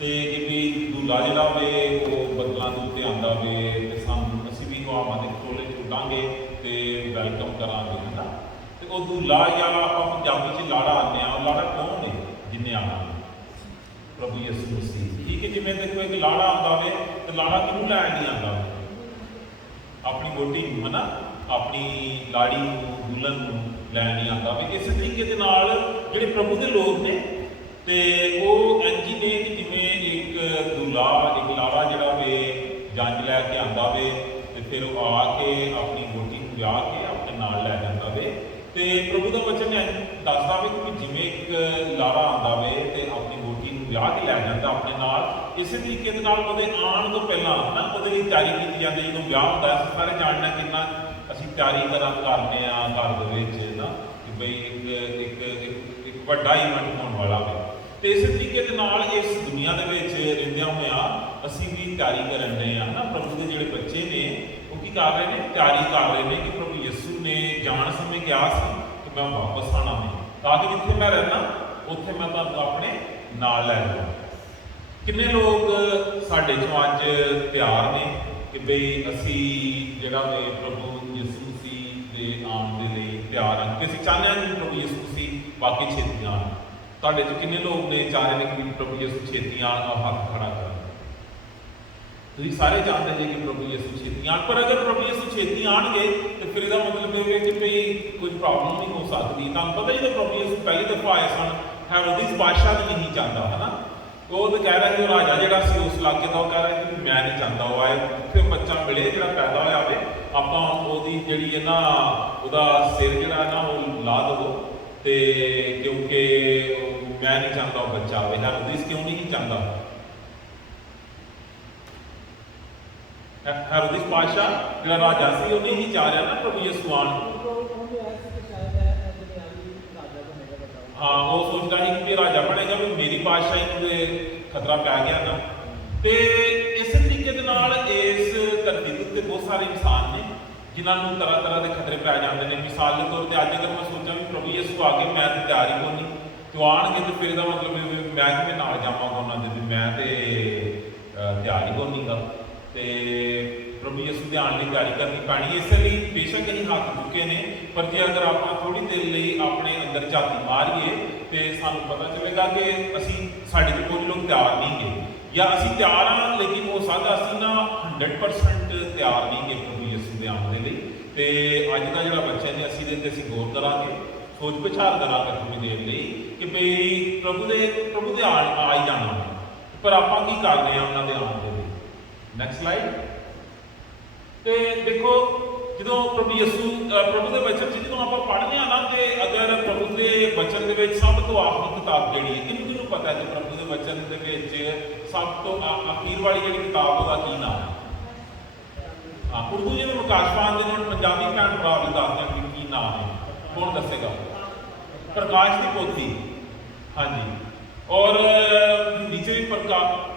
ਤੇ ਇਹ ਵੀ दूल्हा ਜਿਹੜਾ ਵੇ ਉਹ ਬੱਦਲਾਂ ਦੇ ਉੱਤੇ ਆਉਂਦਾ ਵੇ ਤੇ ਸਾਨੂੰ ਅਸੀਂ ਵੀ ਹਵਾਵਾਂ ਦੇ ਵਿਚੋਲੇ ਉੱਡਾਂਗੇ ਤੇ ਵੈਲਕਮ ਕਰਾਂਗੇ ਹੈ ਨਾ। ਤੇ ਉਹ दूल्हा ਜਾਂ ਆਪਾਂ ਪੰਜਾਬੀ 'ਚ ਲਾੜਾ ਆਉਂਦੇ ਹਾਂ, ਉਹ ਲਾੜਾ ਕੌਣ ਹੈ ਜਿਹਨੇ ਆਉਣਾ? ਪ੍ਰਭੂ ਯਿਸੂ ਮਸੀਹ। ਠੀਕ ਹੈ, ਜਿਵੇਂ ਦੇਖੋ ਇੱਕ ਲਾੜਾ ਆਉਂਦਾ ਵੇ ਤੇ ਲਾੜਾ ਕਿਹਨੂੰ ਲੈਣ ਨਹੀਂ ਆਉਂਦਾ? ਆਪਣੀ ਵਹੁਟੀ ਨੂੰ ਹੈ ਨਾ, ਆਪਣੀ ਲਾੜੀ ਨੂੰ, ਦੁਲਹਨ ਨੂੰ ਲੈਣ ਨਹੀਂ ਆਉਂਦਾ ਵੇ। ਇਸੇ ਤਰੀਕੇ ਦੇ ਨਾਲ ਜਿਹੜੇ ਪ੍ਰਭੂ ਦੇ ਲੋਕ ਨੇ ਤੇ ਉਹ ਇੰਝ ਹੀ ਨੇ ਕਿ ਜਿਵੇਂ ਇੱਕ दूल्हा, ਇੱਕ ਲਾੜਾ ਜਿਹੜਾ ਵੇ ਜੰਜ ਲੈ ਕੇ ਆਉਂਦਾ ਵੇ ਤੇ ਫਿਰ ਉਹ ਆ ਕੇ ਆਪਣੀ ਵਹੁਟੀ ਨੂੰ ਵਿਆਹ ਕੇ ਆਪਣੇ ਨਾਲ ਲੈ ਜਾਂਦਾ ਵੇ। ਤੇ ਪ੍ਰਭੂ ਦਾ ਵਚਨ ਦੱਸਦਾ ਵੇ ਕਿ ਜਿਵੇਂ ਇੱਕ ਲਾੜਾ ਆਉਂਦਾ ਵੇ ਤੇ ਆਪਣੀ ਵਹੁਟੀ ਨੂੰ ਵਿਆਹ ਕੇ ਲੈ ਜਾਂਦਾ ਆਪਣੇ ਨਾਲ, ਇਸੇ ਤਰੀਕੇ ਦੇ ਨਾਲ ਉਹਦੇ ਆਉਣ ਤੋਂ ਪਹਿਲਾਂ ਨਾ ਉਹਦੇ ਲਈ ਤਿਆਰੀ ਕੀਤੀ ਜਾਂਦੀ। ਜਦੋਂ ਵਿਆਹ ਹੁੰਦਾ ਅਸੀਂ ਸਾਰੇ ਜਾਣਦੇ ਕਿੰਨਾ ਅਸੀਂ ਤਿਆਰੀ ਕਰਦੇ ਹਾਂ ਘਰ ਦੇ ਵਿੱਚ ਨਾ, ਕਿ ਬਈ ਇੱਕ ਵੱਡਾ ਇਵੈਂਟ ਹੋਣ ਵਾਲਾ ਵੇ। ਤੇ ਇਸੇ ਤਰੀਕੇ ਦੇ ਨਾਲ ਇਸ ਦੁਨੀਆ ਦੇ ਵਿੱਚ ਰਹਿੰਦਿਆਂ ਹੋਇਆਂ ਅਸੀਂ ਵੀ ਤਿਆਰੀ ਕਰਨ ਰਹੇ ਹਾਂ ਨਾ। ਪ੍ਰਭੂ ਦੇ ਜਿਹੜੇ ਬੱਚੇ ਨੇ ਉਹ ਕੀ ਕਰ ਰਹੇ ਨੇ? ਤਿਆਰੀ ਕਰ ਰਹੇ ਨੇ ਕਿ ਪ੍ਰਭੂ ਯਿਸੂ ਨੇ ਜਾਣ ਸਮੇਂ ਕਿਹਾ ਸੀ ਕਿ ਮੈਂ ਵਾਪਸ ਆਉਣਾ ਵੇ, ਤਾਂ ਕਿ ਜਿੱਥੇ ਮੈਂ ਰਹਿਣਾ ਉੱਥੇ ਮੈਂ ਤੁਹਾਨੂੰ ਆਪਣੇ ਨਾਲ ਲੈ ਜਾਵਾਂ। ਕਿੰਨੇ ਲੋਕ ਸਾਡੇ ਚੋਂ ਅੱਜ ਤਿਆਰ ਨੇ ਕਿ ਬਈ ਅਸੀਂ ਜਿਹੜਾ ਵੇ ਪ੍ਰਭੂ ਯਿਸੂ ਮਸੀਹ ਦੇ ਆਉਣ ਦੇ ਲਈ ਤਿਆਰ ਹਾਂ, ਕਿ ਅਸੀਂ ਚਾਹੁੰਦੇ ਹਾਂ ਕਿ ਪ੍ਰਭੂ ਯਿਸੂ ਮਸੀਹ ਵਾਕਈ ਛੇਤੀ ਆਉਣ। ਤੁਹਾਡੇ 'ਚ ਕਿੰਨੇ ਲੋਕ ਨੇ ਚਾਹ ਰਹੇ ਨੇ ਕਿ ਪ੍ਰਭੂ ਯਿਸੂ ਛੇਤੀ ਆਉਣ? ਔਰ ਹੱਥ ਖੜਾ ਕਰਨ। ਤੁਸੀਂ ਸਾਰੇ ਜਾਣਦੇ ਜੇ ਕਿ ਪ੍ਰਭੂ ਯਿਸੂ ਛੇਤੀ ਆਉਣ, ਪਰ ਅਗਰ ਪ੍ਰਭੂ ਯਿਸੂ ਛੇਤੀ ਆਉਣਗੇ ਤੇ ਫਿਰ ਇਹਦਾ ਮਤਲਬ ਇਹ ਹੈ ਕਿ ਭਈ ਕੋਈ ਪ੍ਰੋਬਲਮ ਨਹੀਂ ਹੋ ਸਕਦੀ। ਤੁਹਾਨੂੰ ਪਤਾ ਜਦੋਂ ਪ੍ਰਭੂ ਯਿਸੂ ਪਹਿਲੀ ਦਫਾ ਆਏ ਸਨ, ਹੈਰੋਦਿਸ ਬਾਦਸ਼ਾਹ ਵੀ ਨਹੀਂ ਚਾਹੁੰਦਾ ਹੈ ਨਾ। ਉਹ ਤਾਂ ਕਹਿ ਰਿਹਾ ਸੀ, ਉਹ ਰਾਜਾ ਜਿਹੜਾ ਸੀ ਉਸ ਇਲਾਕੇ ਦਾ, ਉਹ ਕਹਿ ਰਿਹਾ ਕਿ ਮੈਂ ਨਹੀਂ ਚਾਹੁੰਦਾ ਉਹ ਆਏ, ਉੱਥੇ ਬੱਚਾ ਮਿਲੇ ਜਿਹੜਾ ਪੈਦਾ ਹੋਇਆ ਹੋਵੇ, ਆਪਾਂ ਉਹਦੀ ਜਿਹੜੀ ਹੈ ਨਾ ਉਹਦਾ ਸਿਰ ਜਿਹੜਾ ਨਾ ਉਹ ਲਾ ਦੇਵੋ। ਤੇ ਕਿਉਂਕਿ ਮੈਂ ਨਹੀਂ ਚਾਹੁੰਦਾ ਉਹ ਬੱਚਾ ਆਵੇ। ਹੈਰੋਦਿਸ ਕਿਉਂ ਨਹੀਂ ਚਾਹੁੰਦਾ? ਹੈਰੋਦਿਸ ਬਾਦਸ਼ਾਹ ਜਿਹੜਾ ਰਾਜਾ ਸੀ ਉਹ ਨਹੀਂ ਚਾਹ ਰਿਹਾ ਨਾ ਪ੍ਰਭੂ ਯਿਸੂ ਆਉਣ। ਹਾਂ, ਉਹ ਸੋਚਦਾ ਸੀ ਕਿ ਰਾਜਾ ਬਣੇਗਾ ਵੀ ਮੇਰੀ ਬਾਦਸ਼ਾਹੀ ਨੂੰ ਤੇ ਖਤਰਾ ਪੈ ਗਿਆ ਨਾ। ਤੇ ਇਸੇ ਤਰੀਕੇ ਦੇ ਨਾਲ ਇਸ ਧਰਤੀ ਦੇ ਉੱਤੇ ਬਹੁਤ ਸਾਰੇ ਇਨਸਾਨ ਨੇ ਜਿਨ੍ਹਾਂ ਨੂੰ ਤਰ੍ਹਾਂ ਤਰ੍ਹਾਂ ਦੇ ਖਤਰੇ ਪੈ ਜਾਂਦੇ ਨੇ। ਮਿਸਾਲ ਦੇ ਤੌਰ ਤੇ ਅੱਜ ਅਗਰ ਮੈਂ ਸੋਚਾਂ ਵੀ ਪ੍ਰਭੂ ਯਿਸੂ ਆ ਕੇ ਮੈਂ ਤੇ ਤਿਆਰੀ ਹੋਣੀ ਤੇ ਆਉਣਗੇ ਤੇ ਫਿਰ ਇਹਦਾ ਮਤਲਬ ਮੈਂ ਕਿਵੇਂ ਨਾਲ ਜਾਵਾਂਗਾ ਉਹਨਾਂ ਦੇ, ਵੀ ਮੈਂ ਤੇ ਤਿਆਰੀ ਹੋਣੀਗਾ ਤੇ ਪ੍ਰਭੂ ਯਿਸੂ ਦੇ ਆਉਣ ਲਈ ਤਿਆਰੀ ਕਰਨੀ ਪੈਣੀ। ਇਸੇ ਲਈ ਬੇਸ਼ੱਕ ਅਸੀਂ ਹੱਥ ਚੁੱਕੇ ਨੇ, ਪਰ ਜੇ ਅਗਰ ਆਪਾਂ ਥੋੜੀ ਦੇਰ ਲਈ ਆਪਣੇ ਅੰਦਰ ਝਾਤੀ ਮਾਰੀਏ ਤੇ ਸਾਨੂੰ ਪਤਾ ਚੱਲੇਗਾ ਕਿ ਅਸੀਂ ਸਾਡੇ ਤੋਂ ਕੁਝ ਲੋਕ ਤਿਆਰ ਨਹੀਂ ਗੇ, ਜਾਂ ਅਸੀਂ ਤਿਆਰ ਹਾਂ ਲੇਕਿਨ ਹੋ ਸਕਦਾ ਅਸੀਂ ਨਾ 100% ਤਿਆਰ ਨਹੀਂ ਗੇ ਪ੍ਰਭੂ ਯਿਸੂ ਦੇ ਆਉਣ ਦੇ ਲਈ। ਤੇ ਅੱਜ ਦਾ ਜਿਹੜਾ ਬੱਚੇ ਨੇ ਅਸੀਂ ਇਹਦੇ ਤੇ ਅਸੀਂ ਗੌਰ ਕਰਾਂਗੇ, ਸੋਚ ਵਿਚਾਰ ਕਰਾਂਗੇ ਥੋੜੀ ਦੇਰ ਲਈ ਕਿ ਬਈ ਪ੍ਰਭੂ ਦੇ ਆ ਹੀ ਜਾਣਾ, ਪਰ ਆਪਾਂ ਕੀ ਕਰ ਰਹੇ ਹਾਂ ਉਹਨਾਂ ਦੇ ਆਉਣ ਦੇ ਲਈ। Next slide. ਤੇ ਦੇਖੋ ਜਦੋਂ ਪ੍ਰਭੂ ਦੇ ਵਚਨ 'ਚ ਜਦੋਂ ਆਪਾਂ ਪੜ੍ਹਦੇ ਹਾਂ ਨਾ, ਤੇ ਅਗਰ ਪ੍ਰਭੂ ਦੇ ਵਚਨ ਦੇ ਵਿੱਚ ਸਭ ਤੋਂ ਆਖਰੀ ਕਿਤਾਬ ਜਿਹੜੀ ਹੈ, ਕਿਹਨੂੰ ਪਤਾ ਹੈ ਕਿ ਪ੍ਰਭੂ ਦੇ ਵਚਨ ਦੇ ਵਿੱਚ ਸਭ ਤੋਂ ਅਖੀਰ ਵਾਲੀ ਜਿਹੜੀ ਕਿਤਾਬ ਉਹਦਾ ਕੀ ਨਾਮ ਹੈ? ਹਾਂ, ਉਰਦੂ ਜਿਵੇਂ ਪ੍ਰਕਾਸ਼ਵਾਨ ਦੇ ਨਾਲ ਪੰਜਾਬੀ ਭੈਣ ਭਰਾ ਵੀ ਦੱਸਦੇ ਕਿ ਕੀ ਨਾਮ ਹੈ, ਕੌਣ ਦੱਸੇਗਾ? ਪ੍ਰਕਾਸ਼ ਦੀ ਪੋਥੀ। ਹਾਂਜੀ, ਔਰ ਹਿੰਦੀ 'ਚ ਵੀ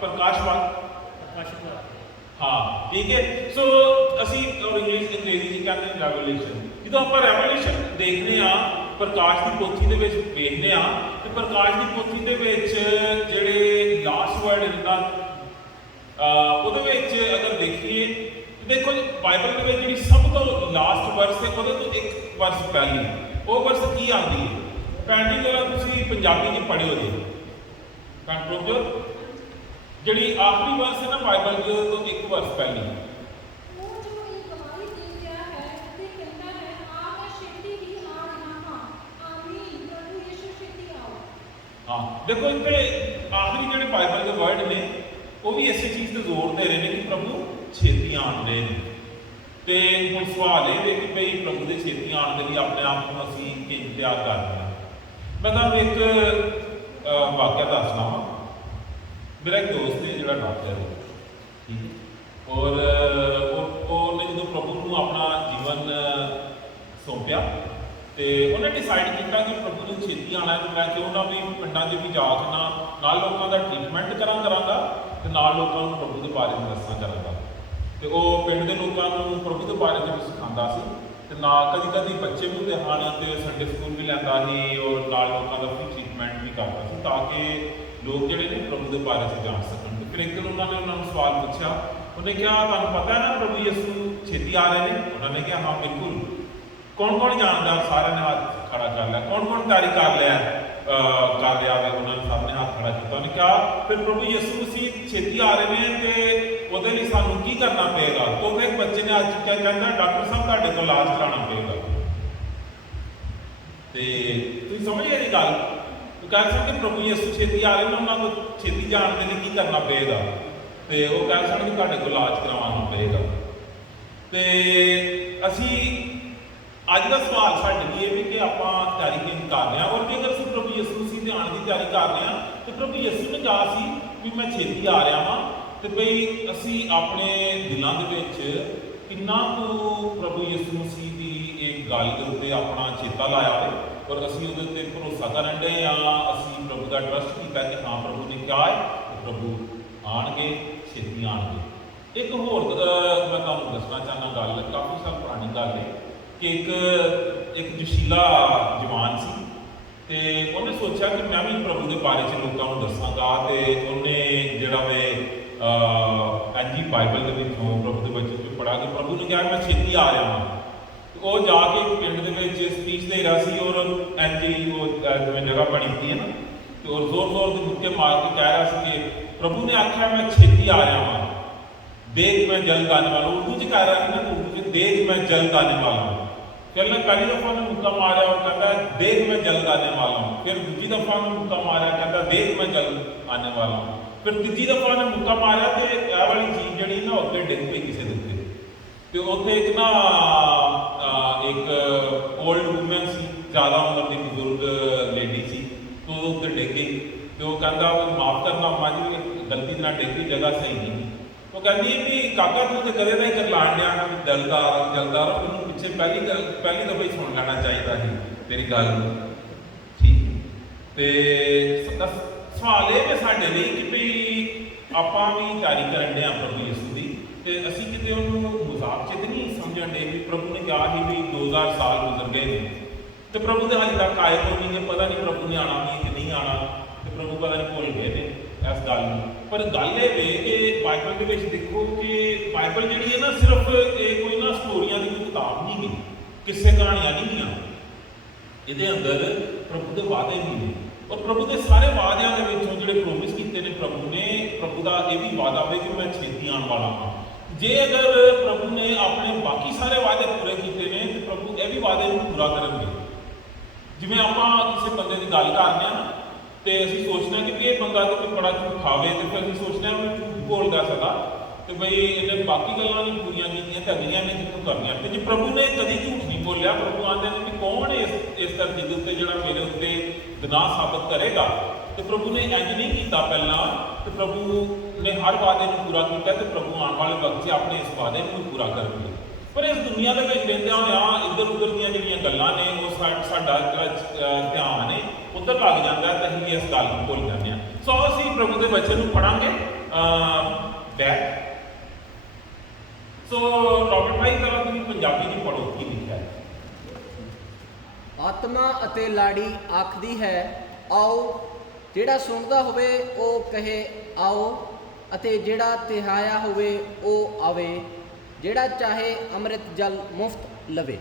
ਪ੍ਰਕਾਸ਼ਵਾਨ। ਹਾਂ, ਠੀਕ ਹੈ। ਸੋ ਅਸੀਂ ਅੰਗਰੇਜ਼ੀ 'ਚ ਕਹਿੰਦੇ ਰੈਵੋਲੂਸ਼ਨ। ਜਦੋਂ ਆਪਾਂ ਰੈਵੋਲੂਸ਼ਨ ਦੇਖਦੇ ਹਾਂ ਪ੍ਰਕਾਸ਼ ਦੀ ਪੋਥੀ ਦੇ ਵਿੱਚ ਵੇਖਦੇ ਹਾਂ, ਤੇ ਪ੍ਰਕਾਸ਼ ਦੀ ਪੋਥੀ ਦੇ ਵਿੱਚ ਜਿਹੜੇ ਲਾਸਟ ਵਰਡ ਹੁੰਦਾ ਉਹਦੇ ਵਿੱਚ ਅਗਰ ਦੇਖੀਏ, ਦੇਖੋ ਜੀ ਬਾਈਬਲ ਦੇ ਵਿੱਚ ਜਿਹੜੀ ਸਭ ਤੋਂ ਲਾਸਟ ਵਰਸ ਹੈ ਉਹਦੇ ਤੋਂ ਇੱਕ ਵਰਸ ਪਹਿਲੀ, ਉਹ ਵਰਸ ਕੀ ਆਉਂਦੀ ਹੈ? ਪੈਂਡੀ ਜਿਹੜਾ ਤੁਸੀਂ ਪੰਜਾਬੀ 'ਚ ਪੜ੍ਹਿਓ ਜੀ, ਕੰਟਰੋਲ ਜਿਹੜੀ ਆਖਰੀ ਵਰਸ ਹੈ ਨਾ ਬਾਈਬਲ ਦੇ ਤੋਂ ਇੱਕ ਵਰਸ ਪਹਿਲੀ। ਹਾਂ, ਦੇਖੋ ਇੱਥੇ ਆਖਰੀ ਜਿਹੜੇ ਬਾਈਬਲ ਦੇ ਵਰਡ ਨੇ ਉਹ ਵੀ ਇਸੇ ਚੀਜ਼ ਤੇ ਜ਼ੋਰ ਦੇ ਰਹੇ ਨੇ ਕਿ ਪ੍ਰਭੂ ਛੇਤੀ ਆਉਣ ਦੇ ਨੇ। ਤੇ ਹੁਣ ਸਵਾਲ ਇਹ ਹੈ ਕਿ ਭਈ ਪ੍ਰਭੂ ਦੇ ਛੇਤੀ ਆਉਣ ਦੇ ਲਈ ਆਪਣੇ ਆਪ ਨੂੰ ਅਸੀਂ ਕਿਵੇਂ ਤਿਆਰ ਕਰਦੇ ਹਾਂ? ਮੈਂ ਤੁਹਾਨੂੰ ਇੱਕ ਵਾਕਿਆ ਦੱਸਣਾ ਵਾ। ਮੇਰਾ ਇੱਕ ਦੋਸਤ ਹੈ ਜਿਹੜਾ ਡਾਕਟਰ ਹੈ, ਠੀਕ ਹੈ, ਔਰ ਉਹਨੇ ਜਦੋਂ ਪ੍ਰਭੂ ਨੂੰ ਆਪਣਾ ਜੀਵਨ ਸੌਂਪਿਆ ਤੇ ਉਹਨੇ ਡਿਸਾਈਡ ਕੀਤਾ ਕਿ ਪ੍ਰਭੂ ਨੂੰ ਛੇਤੀ ਆਉਣਾ ਹੈ, ਮੈਂ ਕਿਉਂ ਨਾ ਵੀ ਪਿੰਡਾਂ 'ਚ ਵੀ ਜਾ ਕੇ ਨਾਲ ਲੋਕਾਂ ਦਾ ਟ੍ਰੀਟਮੈਂਟ ਕਰਾਂਗਾ ਤੇ ਨਾਲ ਲੋਕਾਂ ਨੂੰ ਪ੍ਰਭੂ ਦੇ ਬਾਰੇ ਵਿੱਚ ਦੱਸਾਂ ਕਰਾਂਗਾ। ਤੇ ਉਹ ਪਿੰਡ ਦੇ ਲੋਕਾਂ ਨੂੰ ਪ੍ਰਭੂ ਦੇ ਬਾਰੇ ਵਿੱਚ ਸਿਖਾਉਂਦਾ ਸੀ ਤੇ ਨਾਲ ਕਦੀ ਬੱਚੇ ਵੀ ਹੁੰਦੇ ਹਨ ਤੇ ਸੰਡੇ ਸਕੂਲ ਵੀ ਲੈਂਦਾ ਸੀ, ਔਰ ਨਾਲ ਲੋਕਾਂ ਦਾ ਫ੍ਰੀ ਟ੍ਰੀਟਮੈਂਟ ਵੀ ਕਰਦਾ ਸੀ ਤਾਂ ਕਿ लोग जिहड़े ने प्रभु के बारे च जान सकन। तो फिर एक दिन उन्होंने सवाल पूछा, उन्हें कहा तुहानूं पता है ना प्रभु यीशु छेती आ रहे हैं? उन्होंने कहा हाँ बिल्कुल। कौन कौन जानता? सारे ने हाथ खड़ा कर लिया। कौन कौन तैयारी कर लिया है? उन्होंने सब ने हाथ खड़ा किया। उन्हें कहा फिर प्रभु यीशु मसीह छेती आ रहे हैं तो ਉਹਦੇ ਲਈ ਸਾਨੂੰ ਕੀ करना पेगा? तो फिर एक बच्चे ने आज क्या कहता है डॉक्टर साहब ਤੁਹਾਡੇ ਕੋਲ ਇਲਾਜ ਕਰਾਉਣਾ ਪਏਗਾ। ਤੇ ਤੁਸੀਂ ਸਮਝ ਗਏ ਇਹ ਗੱਲ? तो कह सकते प्रभु यीशु छेती आ रहे हैं, उन्होंने को छेती जाने के लिए की करना पेगा? तो वो कह सकते कि ਤੁਹਾਡੇ ਕੋਲ ਇਲਾਜ करवाना पेगा। तो असी अज का सवाल साढ़े लिए भी कि आप तैयारी किन कर रहे हैं, और जेकर असं प्रभु यीशु मसीह के आने की तैयारी कर रहे हैं तो प्रभु यीशु ने कहा सी भी मैं छेती आ रहा हाँ, तो बई असी अपने दिलों के किन्ना को प्रभु यीशु मसीह की एक गल के उत्ते अपना चेता लाया है और असी उहदे उत्ते भरोसा करन डे या असी प्रभु का ट्रस्ट किया कि हाँ प्रभु ने कहा है तो प्रभु आणगे, छेती आणगे। एक होर मैं तुहानूं दसना चाहना गल, काफ़ी साल पुरानी गल है कि एक जोशीला जवान सी ते उन्हें सोचा कि मैं भी प्रभु के बारे च लोगों को दसांगा। तो उन्हें जिहड़ा वे जी बाइबल के विचों प्रभु के बच्चे पढ़ा कि प्रभु ने कहा मैं छेती आ रहा हाँ। तो वह जाके पिंड के स्पीच दे रहा सी और जी वो जिवें जगह बनी हुई है ना, तो और जोर जोर के मुक्के मार के कह रहा सी कि प्रभु ने आख्या मैं छेती आ रहा हाँ, देख मैं जल्द आने वाला हूँ। उर्दू च कह रहा है ना, उर्दू च देख मैं जल्द आने वाला हूँ। फिर मैं पहली दफ़ा ने मुक्का मारा और कहता है देख मैं जल्द आने वाला हूँ। फिर दूसरी दफ़ा ने मुक्का मारा, कहता देख मैं जल्द आने वाला हूँ। फिर तीजी दफ़ा ने मुक्का मारा तो यह वाली चीज़ जी ना उत्ते डिग पई किसी के उत्ते। तो उत्थे एक ना एक ओल्ड वूमन सी, ज़्यादा उम्र की बुजुर्ग लेडी सी, तो उत्ते डिग गई। तो वो कहता माफ़ करना अम्मा जी गलती ना डिग गई, जगह सही नहीं। वो कहती है कि काका तू तो कदे का ही करलाण दिया जलदा रहा मैं पिछे पहली दफ़ा ही सुन लेना चाहिए थी तेरी गल। ठीक तो सवाल ये कि साढ़े लिए कि भाई आप भी तैयारी करन डे प्रभु यीशु की, तो असी किते उन्होंने मजाक च नहीं समझन डे भी प्रभु ने कहा कि भी 2000 साल गुजर गए हैं तो प्रभु के हाले तक आए को नहीं, पता नहीं प्रभु ने आना भी कि नहीं आना, तो प्रभु पता नहीं भुल गए ने इस गल। पर गल ये वे कि बाइबल के देखो कि बाइबल जी है ना सिर्फ कोई ना स्टोरियां की कोई किताब नहीं गई, किस्से कहानियां नहीं गई, ये अंदर प्रभु के वादे भी ने और प्रभु के सारे वादियां के विचों जिहड़े प्रोमिस कीते ने प्रभु ने, प्रभु का यह भी वादा है कि मैं छेती आने वाला हाँ। जे अगर प्रभु ने अपने बाकी सारे वादे पूरे किए हैं तो प्रभु यह भी वादे पूरा करेंगे। जिवें आपां किसी बंदे की गल करने ना तो असीं सोचना कि ये बंदा तो बड़ा झूठ खावे, तो फिर असीं सोचना मैं झूठ बोलदा सदा तो बई इन्हें बाकी गल्लां नहीं पूरियां कीतियां तो अगलियां ने कित्थों करनियां। तो जे प्रभु ने कभी झूठ नहीं बोलिया, प्रभु आंदे ने कि कौन इस धरती के उत्ते जिहड़ा मेरे उत्ते गुनाह साबित करेगा, तो प्रभु ने इंज नहीं किया पहला, तो प्रभु ने हर वादे को पूरा किया। तो प्रभु आने वाले वक्त से अपने इस वादे को पूरा करेंगे। पर इस दुनिया के रहिंदे होया इधर उधर दी जिहड़ियां गल्लां ने वो साडा ध्यान है उधर लग जाता है, तो असीं इस गल को भुल जाते हैं। सो असीं प्रभु के वचन को पढ़ांगे बैठ। सो रॉबर्ट भाई जरा तुसीं पंजाबी च पढ़ो की लिखा है। आत्मा अते लाड़ी आखदी है आओ, जेड़ा सुनदा होवे ओ कहे आओ, अते जेड़ा तिहाया होवे ओ आवे, जेड़ा चाहे अमृत जल मुफ्त लवे।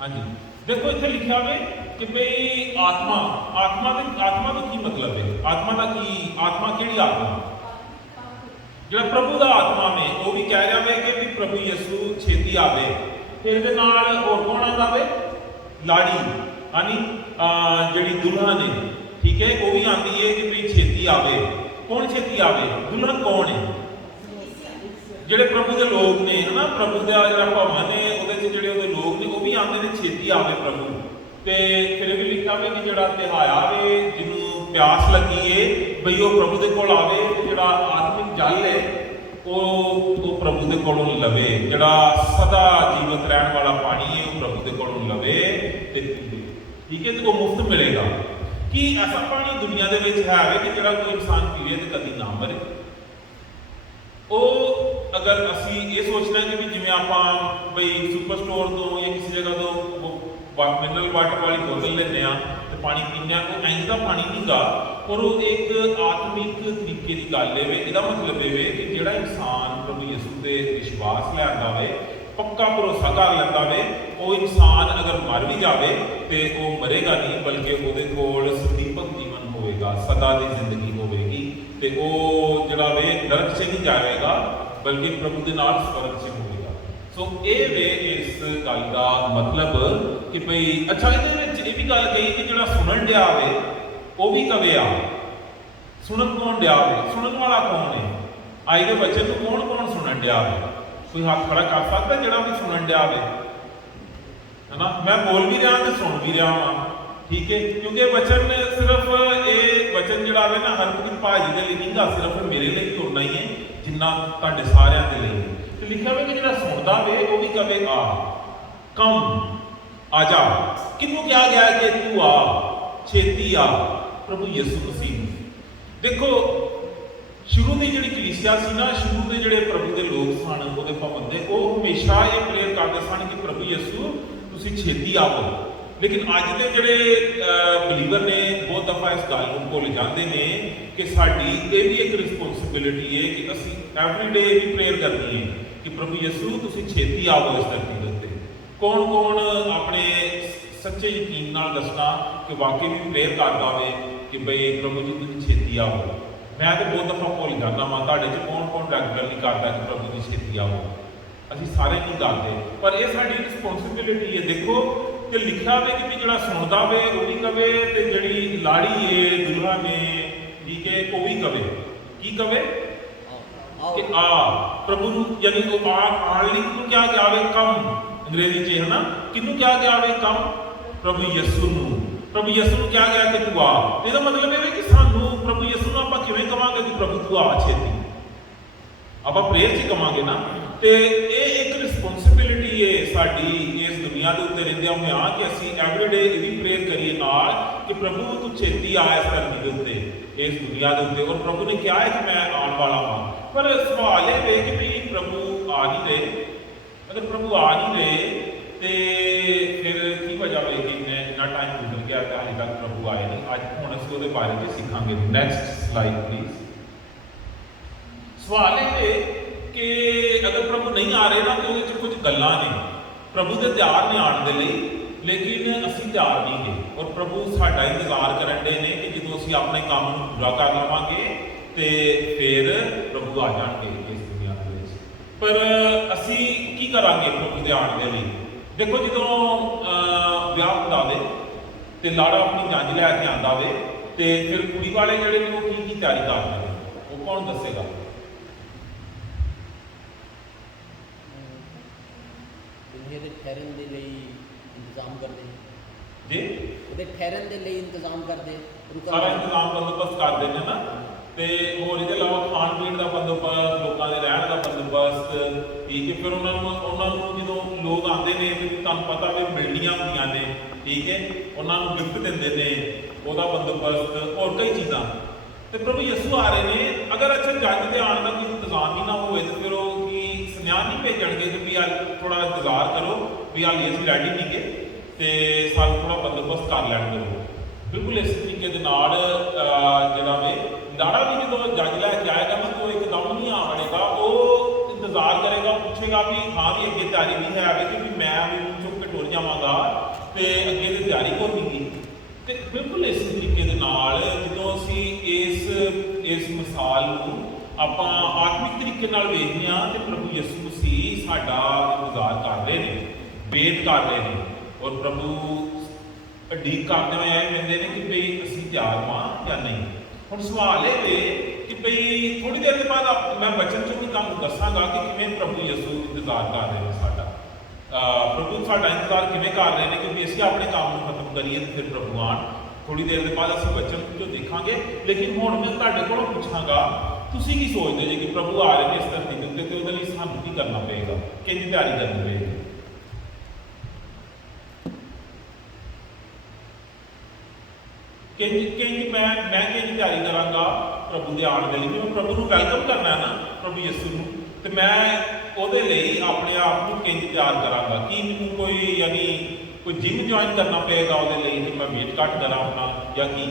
हाँ जी देखो इत्थे लिखा है कि भाई आत्मा का की मतलब है, आत्मा का की आत्मा केड़ी आत्मा जिहड़ा प्रभु का आत्मा में वो भी कह रहा है कि भी प्रभु यीशु छेती आवे। फिर दे नाल होर कौन आंदा वे लाड़ी यानी जिहड़ी दुल्हन है, ठीक है, वो भी आती है कि भाई छेती आवे। कौन छेती आवे? दुल्हन कौन है? जिहड़े प्रभु के लोग ने है ना, प्रभु का जिहड़ा भवन है उहदे च जिहड़े उहदे लोग ने वो भी आते हैं छेती आवे प्रभु। तो फिर भी लिखा है कि जिहड़ा तिहाया वे जिन्हों प्यास लगी है बई वो प्रभु के कोल आवे, जिहड़ा आत्मिक जल है वो प्रभु के कोलों लवे, जिहड़ा सदा जीवित रहने वाला पानी है वो प्रभु के कोलों लवे ते पीवे, ठीक है, तो वो मुफ्त मिलेगा। कि ऐसा पानी दुनिया के विच है कि जिहड़ा कोई इंसान पीवे तो कभी ना मरे। वो अगर असी ये सोचना कि भी जिवें आपां बई सुपर स्टोर तो या किसी जगह तो मिनरल वाटर वाली बोतल लेने तो पानी पीने, तो इंज का पानी नहीं गा और वो एक आत्मिक तरीके की गल है। ਇਹਦਾ मतलब है कि ਜਿਹੜਾ इंसान प्रभु यीशु ਤੇ विश्वास ਲਿਆਂਦਾ ਵੇ, पक्का भरोसा कर ਲੈਂਦਾ ਵੇ, ਉਹ इंसान अगर मर भी जाए तो वो मरेगा नहीं, बल्कि ਉਹਦੇ ਕੋਲ सदीपक जीवन होएगा, सदा की जिंदगी होगी, तो वो जड़ा वे नरक से नहीं जाएगा बल्कि प्रभु के नाल स्वर्ग से होएगा। सो ये वे इस गल का मतलब कि भाई अच्छा ये भी गल कही कि जो सुनन दिया वे वो भी कवे आ, सुनन कौन दिया वे, सुनन वाला कौन है, आई के बच्चे को कौन कौन सुनन दिया वे, कोई हाथ खड़ा कर सकता जो भी सुनन दिया वे, है ना। मैं बोल भी रहा तो सुन भी रहा हाँ, ठीक है, क्योंकि वचन सिर्फ ये वचन जोड़ा है ना हर कोई भाजी के लिए नहीं गा, सिर्फ मेरे लिए भी उतना ही है जिन्ना तुहाडे सारियां दे लिए। तो लिखा हुआ कि जो सुनता वे वो भी कवे आ, कम आ जा, किनू क्या गया कि तू आ, छेती आ, प्रभु यीशु मसीह। देखो शुरू की जी कलीसिया सी ना, शुरू के जोड़े प्रभु के लोग सन वो पाबंदे, वो हमेशा ये प्रेयर करते सन कि प्रभु यीशु तुसीं छेती आओ। लेकिन अज के जोड़े बिलीवर ने बहुत दफा इस गल को भुल जाते हैं कि साड़ी ये भी एक रिस्पोंसिबिलिटी है कि असी एवरीडे भी प्रेयर करनी है कि प्रभु यीशु तुसीं छेती आओ इस धरती के उत्ते। कौन कौन अपने सच्चे यकीन नाल दसना कि वाकई भी प्रेयर करता है कि भाई प्रभु जी तुसीं छेती आओ। मैं तो बहुत दफा भुल जाता वा, तुहाडे च कौन कौन रेगुलरली करता कि प्रभु जी छेती आओ, असीं सारे नहीं करते, पर यह साडी रिस्पोंसिबिलिटी है। देखो कि लिखा वे कि जो सुनता वे वो भी कवे, तो जी लाड़ी है दुल्हा ने, ठीक है, वो भी कवे, की कवे कि आ प्रभु यानी वो आने किनू क्या जावे कम, अंग्रेजी च है ना, किनू क्या जावे कम, प्रभु यीशु नू, प्रभु यीशु नू क्या गया कि तू आ। इसका मतलब है कि सानू प्रभु यीशु नू आपां किवें कवांगे कि प्रभु तू आ छेती, आपां प्रेयर च कवांगे ना। तो ये एक रिस्पोंसिबिलिटी है साडी इस दुनिया के उत्ते रहिंदियां होइआं कि असीं एवरीडे ये भी प्रेयर करिए नाल कि प्रभु तू छेती आ इस धरती के उत्ते, इस दुनिया के उत्ते। और प्रभु ने कहा है कि मैं आने वाला हाँ, पर सवाल ये है कि भाई प्रभु आ नहीं रहे, अगर प्रभु आ नहीं रहे तो फिर की वजह है कि मैं इतना टाइम गुजर गया तो हाले तक प्रभु आए नहीं। अज हुण असीं उहदे बारे में सीखांगे। Next slide please. सवाल ये कि अगर प्रभु नहीं आ रहे ना तो उसमें कुछ गल्लां ने, प्रभु के तैयार ने आने के लिए, लेकिन असीं तैयार नहीं है और प्रभु साडा इंतजार करन दे ने कि जो असीं अपने काम नूं पूरा कर लवांगे तो फिर प्रभु आ जाएंगे इस दुनिया के विच। पर असीं की करांगे प्रभु के आने के लिए? देखो जो विआह हुंदा वे ते लाड़ा अपनी जंज लैके आंदा वे ते फिर कुड़ी वाले जिहड़े ने वो की तैयारी करदे ने, वो कौन दसेगा? ठहरन के लिए इंतजाम करते जी, ਉਹਦੇ ਠਹਿਰਨ ਦੇ ਲਈ ਇੰਤਜ਼ਾਮ ਕਰਦੇ, सारा इंतजाम बंदोबस्त कर देने ना। तो होर इसके अलावा खाण पीण का बंदोबस्त, लोगों के रहन का बंदोबस्त, ठीक है। फिर उन्होंने जो लोग आते हैं तो तुहानूं पता भी मिलनियां होंदियां ने, ठीक है, उन्होंने गिफ्ट देंदे ने, उसका बंदोबस्त और कई चीज़ां। तो प्रभु यीशु आ रहे हैं, अगर अच्छा जंज के आने का कोई इंतजाम ही ना हो तो फिर वो की सुनिया नहीं भेजणगे कि भी थोड़ा इंतजार करो भी हाली असीं रैडी नहीं गए तो सानूं थोड़ा बंदोबस्त कर लैण करो। बिल्कुल इस तरीके के नाल जिहड़ा वे लाड़ा भी जो जज लैके आएगा ना तो एकदम नहीं आ बनेगा, वो इंतजार करेगा, पूछेगा भी हाँ भी अगे तैयारी भी है कि भी मैं भी चुप के टुर जावांगा तो अगे तो तैयारी होगी। तो बिल्कुल इस तरीके के नाल जो असीं इस मिसाल नूं आपां आत्मिक तरीके नाल वेखदे हां ते प्रभु यीशु मसीह साडा इंतजार कर रहे हैं, वेट कर रहे हैं और प्रभु उਡੀਕ करते हुए ਇਹ ਕਹਿੰਦੇ ਨੇ कि भई असीं तैयार हाँ या नहीं। हुण सवाल ये है कि भई थोड़ी देर के बाद मैं बचन चों भी तुहानूं दस्सांगा कि किवें प्रभु यीशु इंतजार कर रहे हैं साडा, प्रभु साडा इंतजार किवें कर रहे हैं कि भी असीं अपने काम नूं खत्म करिए तो फिर प्रभु आण। थोड़ी देर के बाद असीं बचन चों देखांगे, लेकिन हुण मैं तुहाडे कोलों पुछांगा तुसीं की सोचदे जे कि प्रभु आ रहे हैं इस धरती के उत्ते ते उहदे लई सानूं की करना पएगा, किंज तैयारी करनी पएगी? मैं किंज तैयारी करांगा प्रभु के आने के लिए? मैं प्रभु को वैलकम करना है ना, प्रभु यीशु को, तो मैं ਉਹਦੇ ਲਈ अपने आप को किंज तैयार करांगा? कि मैनूं कोई यानी कोई जिम ज्वाइन करना पएगा ਉਹਦੇ ਲਈ कि मैं वेट घट करा अपना या की?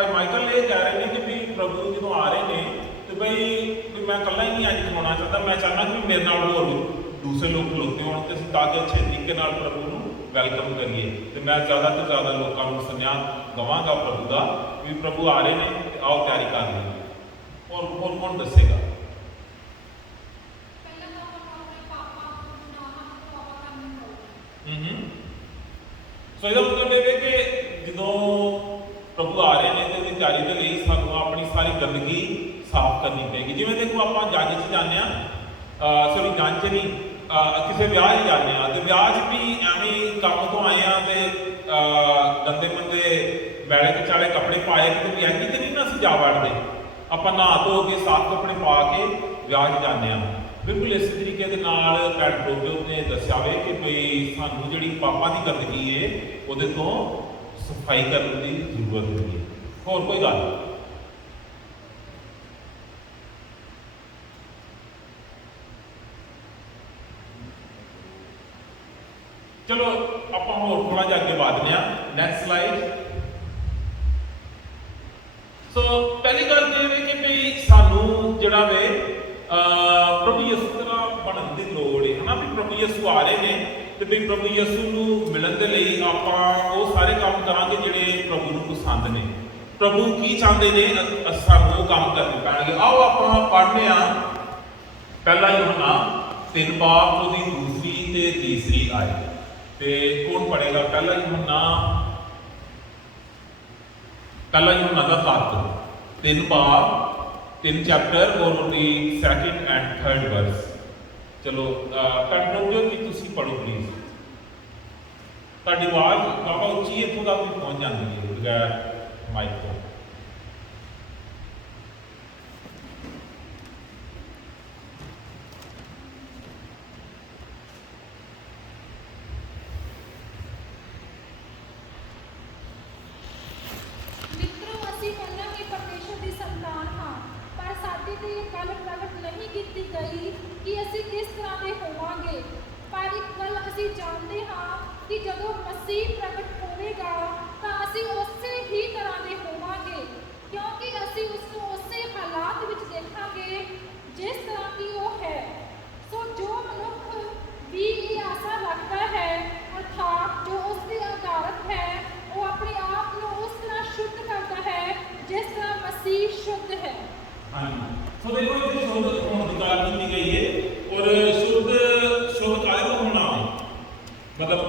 ਭਾਈ ਮਾਈਕਲ ਇਹ ਕਹਿ ਰਹੇ ਨੇ ਕਿ ਵੀ ਪ੍ਰਭੂ ਜਦੋਂ ਆ ਰਹੇ ਨੇ ਤੇ ਬਈ ਮੈਂ ਇਕੱਲਾ ਹੀ ਨਹੀਂ ਅੱਜ ਖਲੋਣਾ ਚਾਹੁੰਦਾ, ਮੈਂ ਚਾਹੁੰਦਾ ਕਿ ਮੇਰੇ ਨਾਲ ਹੋਰ ਵੀ ਦੂਸਰੇ ਲੋਕ ਖਲੋਤੇ ਹੋਣ ਤੇ ਅਸੀਂ ਤਾਂ ਕਿ ਅੱਛੇ ਤਰੀਕੇ ਨਾਲ ਪ੍ਰਭੂ ਨੂੰ ਵੈਲਕਮ ਕਰੀਏ। ਤੇ ਮੈਂ ਜ਼ਿਆਦਾ ਤੋਂ ਜ਼ਿਆਦਾ ਲੋਕਾਂ ਨੂੰ ਸੁਨੇਹਾ ਦਵਾਂਗਾ ਪ੍ਰਭੂ ਦਾ ਵੀ ਪ੍ਰਭੂ ਆ ਰਹੇ ਨੇ ਤੇ ਆਓ ਤਿਆਰੀ ਕਰ ਲਈਏ। ਹੋਰ ਕੌਣ ਦੱਸੇਗਾ? ਸੋ ਇਹਦਾ ਮਤਲਬ ਇਹ ਹੈ ਕਿ ਜਦੋਂ ਪ੍ਰਭੂ ਆ ਰਹੇ ਨੇ ਤੇ ਉਹਦੀ ਤਿਆਰੀ ਦੇ ਲਈ ਸਾਨੂੰ ਆਪਣੀ ਸਾਰੀ ਗੰਦਗੀ ਸਾਫ਼ ਕਰਨੀ ਪਏਗੀ। ਜਿਵੇਂ ਦੇਖੋ ਆਪਾਂ ਜੱਜ 'ਚ ਜਾਂਦੇ ਹਾਂ, ਸੋਰੀ ਜੱਜ 'ਚ ਨਹੀਂ, ਕਿਸੇ ਵਿਆਹ 'ਚ ਜਾਂਦੇ ਹਾਂ ਤੇ ਵਿਆਹ 'ਚ ਵੀ ਐਵੇਂ ਕੰਮ ਤੋਂ ਆਏ ਆ ਤੇ ਗੰਦੇ ਮੰਦੇ ਮੈਲੇ ਕਚਾਲੇ ਕੱਪੜੇ ਪਾਏ ਤੇ ਵੀ ਐਂਦੀ ਤੇ ਨਹੀਂ ਨਾ ਅਸੀਂ ਜਾ ਵੜਦੇ, ਆਪਾਂ ਨਹਾ ਧੋ ਕੇ ਸਾਫ਼ ਕੱਪੜੇ ਪਾ ਕੇ ਵਿਆਹ 'ਚ ਜਾਂਦੇ ਹਾਂ। ਬਿਲਕੁਲ ਇਸੇ ਤਰੀਕੇ ਦੇ ਨਾਲ ਭੈਣ ਪ੍ਰਭੂ ਨੇ ਦੱਸਿਆ ਵੇ ਕਿ ਭਈ ਸਾਨੂੰ ਜਿਹੜੀ ਪਾਪਾਂ ਦੀ ਗੰਦਗੀ ਹੈ ਉਹਦੇ ਤੋਂ ਸਫਾਈ ਕਰਨ ਦੀ ਜ਼ਰੂਰਤ ਹੁੰਦੀ ਹੈ। ਹੋਰ ਕੋਈ ਗੱਲ? ਚਲੋ ਆਪਾਂ ਹੋਰ ਥੋੜਾ ਜਿਹਾ ਅੱਗੇ ਵਧਦੇ ਹਾਂ। Next slide. ਸੋ ਪਹਿਲੀ ਗੱਲ ਇਹ ਹੈ ਕਿ ਭਈ ਸਾਨੂੰ ਜਿਹੜਾ ਵੇ ਪ੍ਰਭੂ ਯਿਸੂ ਤਰ੍ਹਾਂ ਬਣਨ ਦੀ ਲੋੜ ਹੈ ਨਾ, ਵੀ ਪ੍ਰਭੂ ਯਿਸੂ ਆ ਰਹੇ ਨੇ ਤੇ ਵੀ ਪ੍ਰਭੂ ਯਿਸੂ ਨੂੰ ਮਿਲਣ ਦੇ ਲਈ ਆਪਾਂ ਉਹ ਸਾਰੇ ਕੰਮ ਕਰਾਂਗੇ ਜਿਹੜੇ ਪ੍ਰਭੂ ਨੂੰ ਪਸੰਦ ਨੇ। ਪ੍ਰਭੂ ਕੀ ਚਾਹੁੰਦੇ ਨੇ ਸਾਨੂੰ ਉਹ ਕੰਮ ਕਰਨੇ ਪੈਣਗੇ। ਆਓ ਆਪਾਂ ਪੜ੍ਹਦੇ ਹਾਂ ਪਹਿਲਾ ਯੋਹਨਾ 3 ਬਾਬ ਉਹਦੀ ਦੂਸਰੀ ਤੇ ਤੀਸਰੀ ਆਇਤ। ਤੇ ਕੌਣ ਪੜ੍ਹੇਗਾ? ਪਹਿਲਾ ਯੋਹਨਾ ਦਾ 7 3 ਬਾਬ 3 ਚੈਪਟਰ ਔਰ ਉਹਦੀ 2nd and 3rd ਵਰਸ। ਚਲੋ ਕੰਟਰੋਲ ਵੀ ਤੁਸੀਂ ਪੜ੍ਹੋ ਪਲੀਜ਼। ਤੁਹਾਡੀ ਆਵਾਜ਼ ਕਾਫੀ ਉੱਚੀ ਇੱਥੋਂ ਤੱਕ ਵੀ ਪਹੁੰਚ ਜਾਂਦੀ ਹੈ ਬਗੈਰ ਮਾਈਕ ਤੋਂ। ਕਿ ਅਸੀਂ ਕਿਸ ਤਰ੍ਹਾਂ ਦੇ ਹੋਵਾਂਗੇ, ਪਰ ਇੱਕ ਗੱਲ ਅਸੀਂ ਜਾਣਦੇ ਹਾਂ ਕਿ ਜਦੋਂ ਮਸੀਹ ਪ੍ਰਗਟ ਹੋਵੇਗਾ ਤਾਂ ਅਸੀਂ ਉਸੇ ਹੀ ਤਰ੍ਹਾਂ ਦੇ ਹੋਵਾਂਗੇ, ਕਿਉਂਕਿ ਅਸੀਂ ਉਸ ਨੂੰ ਉਸੇ ਹਾਲਾਤ ਵਿੱਚ ਦੇਖਾਂਗੇ ਜਿਸ ਤਰ੍ਹਾਂ ਕਿ ਉਹ ਹੈ। ਸੋ ਜੋ ਮਨੁੱਖ ਵੀ ਇਹ ਆਸਾ ਰੱਖਦਾ ਹੈ ਅਰਥਾਤ ਜੋ ਉਸ ਦੀ ਆਧਾਰਤ ਹੈ, ਉਹ ਆਪਣੇ ਆਪ ਨੂੰ ਉਸ ਤਰ੍ਹਾਂ ਸ਼ੁੱਧ ਕਰਦਾ ਹੈ ਜਿਸ ਤਰ੍ਹਾਂ ਮਸੀਹ ਸ਼ੁੱਧ ਹੈ। ਹਾਂਜੀ, ਸੋ ਦੇਖੋ ਇੱਥੇ ਸ਼ੁੱਧ ਹੋਣ ਦੀ ਗੱਲ ਕੀਤੀ ਗਈ ਹੈ ਔਰ ਸ਼ੁੱਧ ਕਾਹਦੇ ਤੋਂ ਹੋਣਾ ਹੈ, ਮਤਲਬ